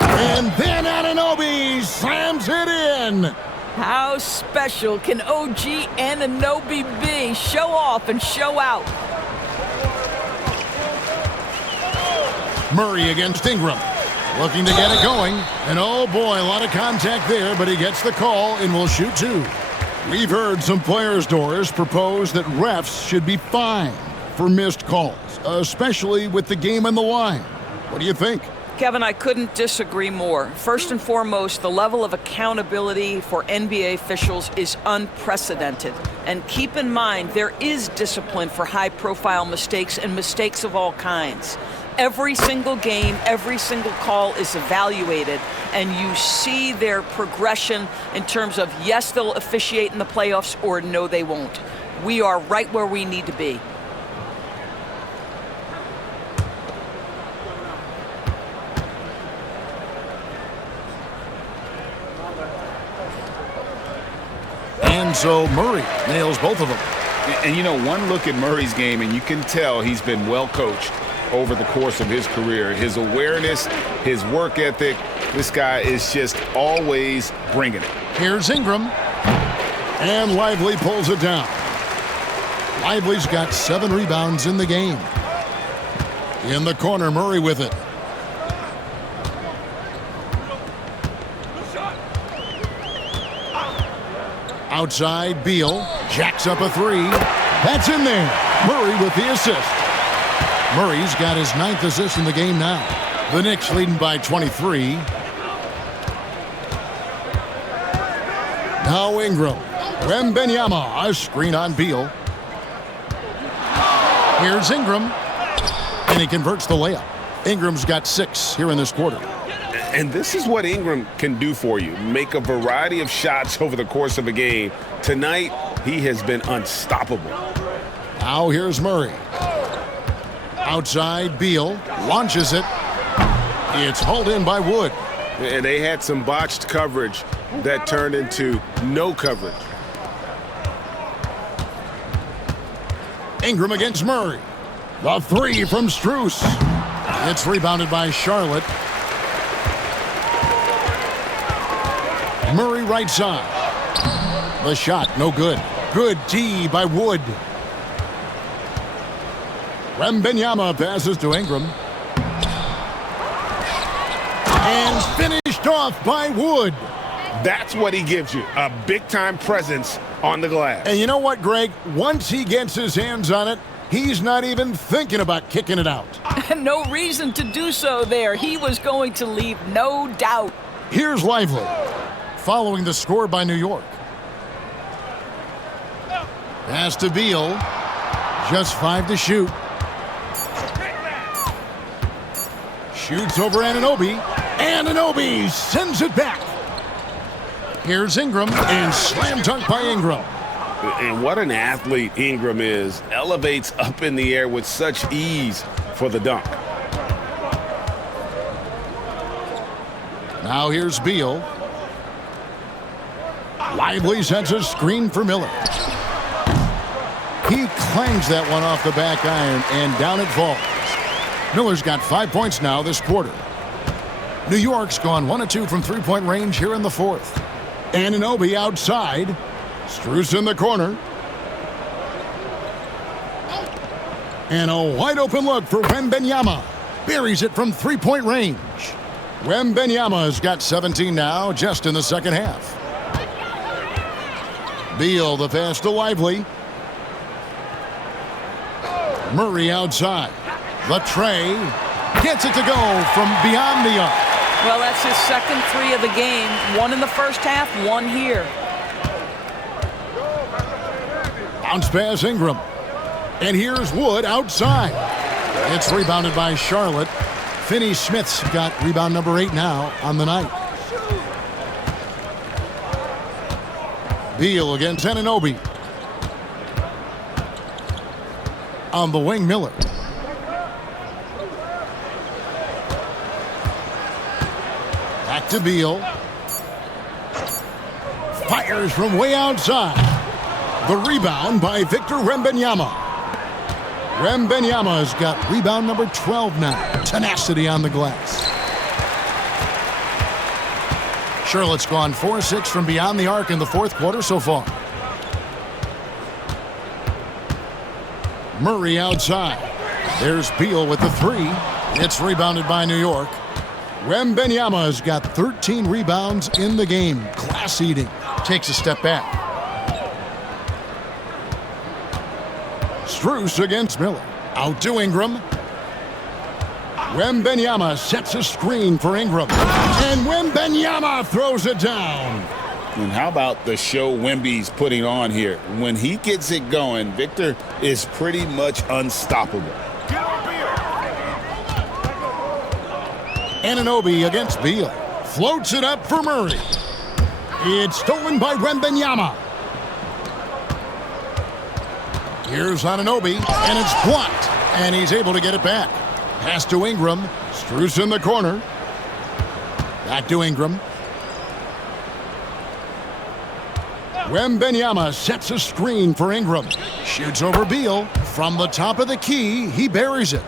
And then Anunoby slams it in. How special can OG Anunoby be? Show off and show out. Murray against Ingram. Looking to get it going. And oh boy, a lot of contact there, but he gets the call and will shoot 2. We've heard some players, Doris, propose that refs should be fined for missed calls, especially with the game on the line. What do you think? Kevin, I couldn't disagree more. First and foremost, the level of accountability for NBA officials is unprecedented. And keep in mind, there is discipline for high-profile mistakes and mistakes of all kinds. Every single game, every single call is evaluated, and you see their progression in terms of, yes, they'll officiate in the playoffs, or no, they won't. We are right where we need to be. And so Murray nails both of them. And you know, one look at Murray's game, and you can tell he's been well coached over the course of his career. His awareness, his work ethic, this guy is just always bringing it. Here's Ingram. And Lively pulls it down. Lively's got 7 rebounds in the game. In the corner, Murray with it. Outside, Beal jacks up a 3. That's in there. Murray with the assist. Murray's got his 9th assist in the game now. The Knicks leading by 23. Now Ingram. Wembanyama, a screen on Beal. Here's Ingram. And he converts the layup. Ingram's got 6 here in this quarter. And this is what Ingram can do for you. Make a variety of shots over the course of a game. Tonight, he has been unstoppable. Now here's Murray. Outside, Beal launches it. It's hauled in by Wood. And they had some botched coverage that turned into no coverage. Ingram against Murray. The 3 from Strus. It's rebounded by Charlotte. Murray right side. The shot, no good. Good D by Wood. Wembanyama passes to Ingram. And finished off by Wood. That's what he gives you, a big-time presence on the glass. And you know what, Greg? Once he gets his hands on it, he's not even thinking about kicking it out. No reason to do so there. He was going to leave, no doubt. Here's Lively, following the score by New York. Pass to Beal. Just 5 to shoot. Shoots over Anunoby. Anunoby sends it back. Here's Ingram, and slam dunk by Ingram. And what an athlete Ingram is. Elevates up in the air with such ease for the dunk. Now here's Beal. Lively sends a screen for Miller. He clangs that one off the back iron, and down it falls. Miller's got 5 points now this quarter. New York's gone 1 of 2 from three-point range here in the fourth. Anunoby outside. Strus in the corner. And a wide-open look for Wembanyama. Buries it from three-point range. Wembanyama's got 17 now, just in the second half. Beal, the pass to Lively. Murray outside. The tray. Gets it to go from beyond the arc. Well, that's his second 3 of the game. 1 in the first half, 1 here. Bounce pass Ingram. And here's Wood outside. It's rebounded by Charlotte. Finney-Smith's got rebound number 8 now on the night. Beal against Anunoby. On the wing, Miller. Back to Beal. Fires from way outside. The rebound by Victor Wembanyama. Wembanyama's got rebound number 12 now. Tenacity on the glass. Charlotte's gone 4-6 from beyond the arc in the fourth quarter so far. Murray outside. There's Beal with the 3. It's rebounded by New York. Wembanyama's got 13 rebounds in the game. Class eating. Takes a step back. Strus against Miller. Out to Ingram. Wembanyama sets a screen for Ingram. And Wembanyama throws it down. And how about the show Wemby's putting on here? When he gets it going, Victor is pretty much unstoppable. Anunoby against Beal. Floats it up for Murray. It's stolen by Wembanyama. Here's Anunoby, and it's blocked. And he's able to get it back. Pass to Ingram. Strus in the corner. Back to Ingram. Wembanyama sets a screen for Ingram. Shoots over Beal. From the top of the key, he buries it.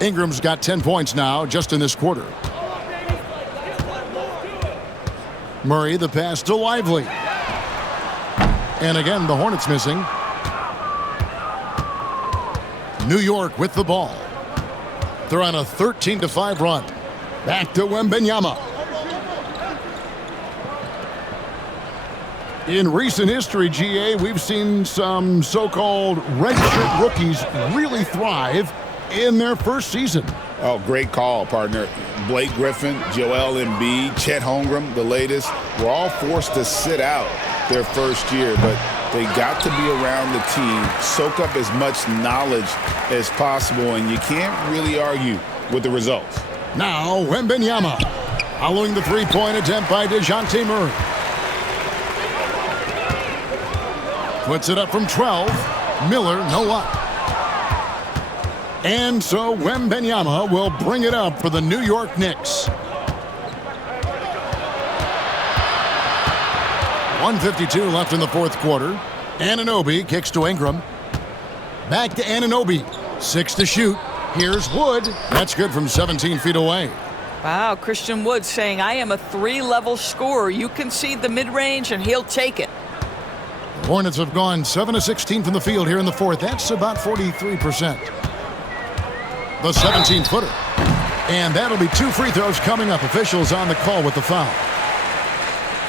Ingram's got 10 points now, just in this quarter. Murray, the pass to Lively. And again, the Hornets missing. New York with the ball. They're on a 13-5 run. Back to Wembanyama. In recent history, GA, we've seen some so-called redshirt rookies really thrive in their first season. Oh, great call, partner. Blake Griffin, Joel Embiid, Chet Holmgren, the latest, were all forced to sit out their first year, but they got to be around the team, soak up as much knowledge as possible, and you can't really argue with the results. Now, Wembanyama, following the three-point attempt by DeJounte Murray. Puts it up from 12. Miller, no luck. And so Wembanyama will bring it up for the New York Knicks. 1:52 left in the fourth quarter. Anunoby kicks to Ingram. Back to Anunoby. 6 to shoot. Here's Wood. That's good from 17 feet away. Wow, Christian Wood saying, I am a 3-level scorer. You concede the mid-range, and he'll take it. The Hornets have gone 7 of 16 from the field here in the fourth. That's about 43%. The 17-footer. And that'll be 2 free throws coming up. Officials on the call with the foul.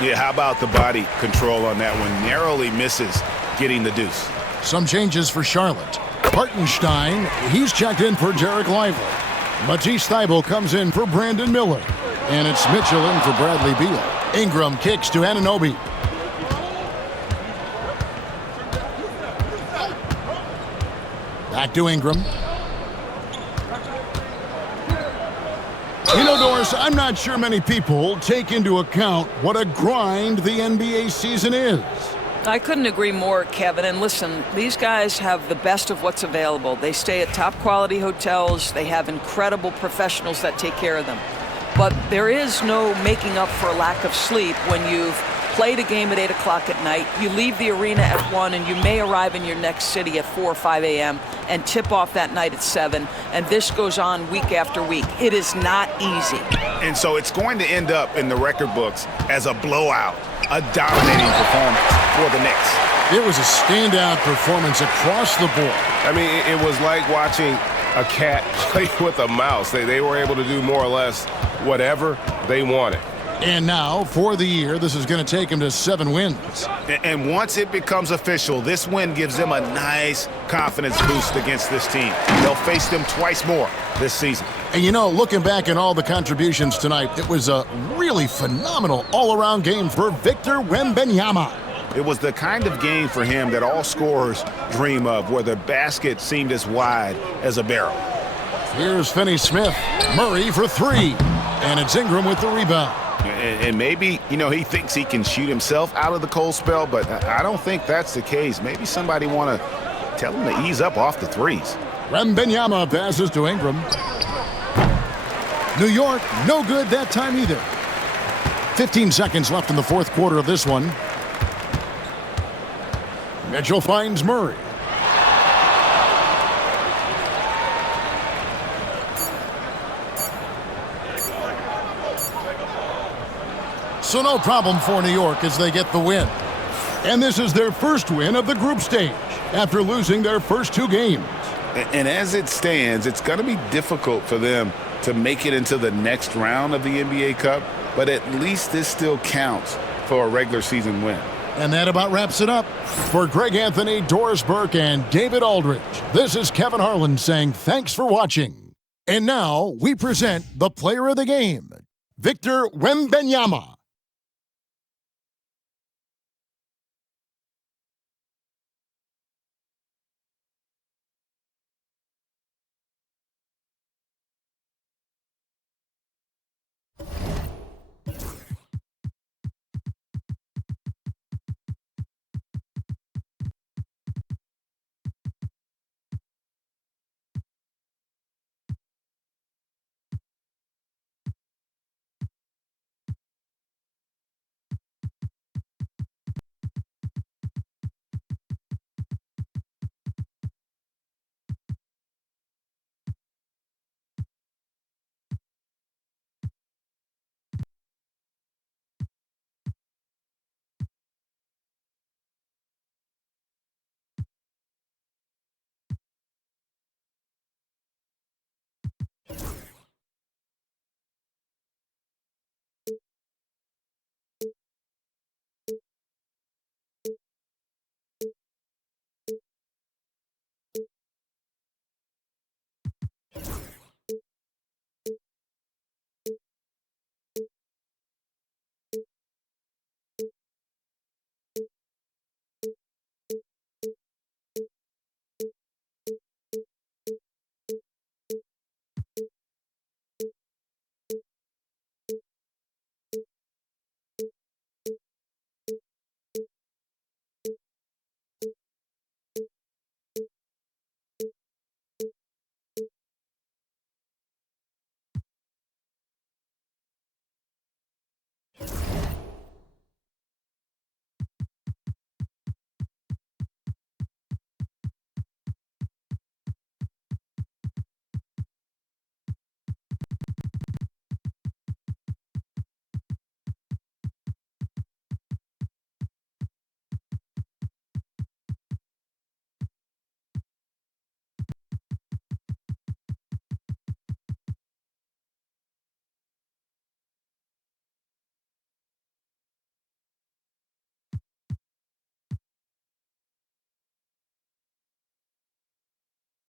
Yeah, how about the body control on that one? Narrowly misses getting the deuce. Some changes for Charlotte. Hartenstein, he's checked in for Derek Lively. Matisse Thybulle comes in for Brandon Miller. And it's Mitchell in for Bradley Beal. Ingram kicks to Anunoby. Back to Ingram. You know, Doris, I'm not sure many people take into account what a grind the NBA season is. I couldn't agree more, Kevin. And listen, these guys have the best of what's available. They stay at top quality hotels. They have incredible professionals that take care of them. But there is no making up for a lack of sleep when you've played a game at 8 o'clock at night, you leave the arena at 1, and you may arrive in your next city at 4 or 5 a.m. and tip off that night at 7, and this goes on week after week. It is not easy. And so it's going to end up in the record books as a blowout, a dominating performance for the Knicks. It was a standout performance across the board. I mean, it was like watching a cat play with a mouse. They were able to do more or less whatever they wanted. And now, for the year, this is going to take him to 7 wins. And once it becomes official, this win gives them a nice confidence boost against this team. They'll face them twice more this season. And you know, looking back at all the contributions tonight, it was a really phenomenal all-around game for Victor Wembanyama. It was the kind of game for him that all scorers dream of, where the basket seemed as wide as a barrel. Here's Finney-Smith. Murray for 3. And it's Ingram with the rebound. And maybe, you know, he thinks he can shoot himself out of the cold spell, but I don't think that's the case. Maybe somebody want to tell him to ease up off the threes. Wembanyama passes to Ingram. New York, no good that time either. 15 seconds left in the fourth quarter of this one. Mitchell finds Murray. So no problem for New York as they get the win. And this is their first win of the group stage after losing their first 2 games. And as it stands, it's going to be difficult for them to make it into the next round of the NBA Cup, but at least this still counts for a regular season win. And that about wraps it up. For Greg Anthony, Doris Burke, and David Aldridge, this is Kevin Harlan saying thanks for watching. And now we present the player of the game, Victor Wembanyama.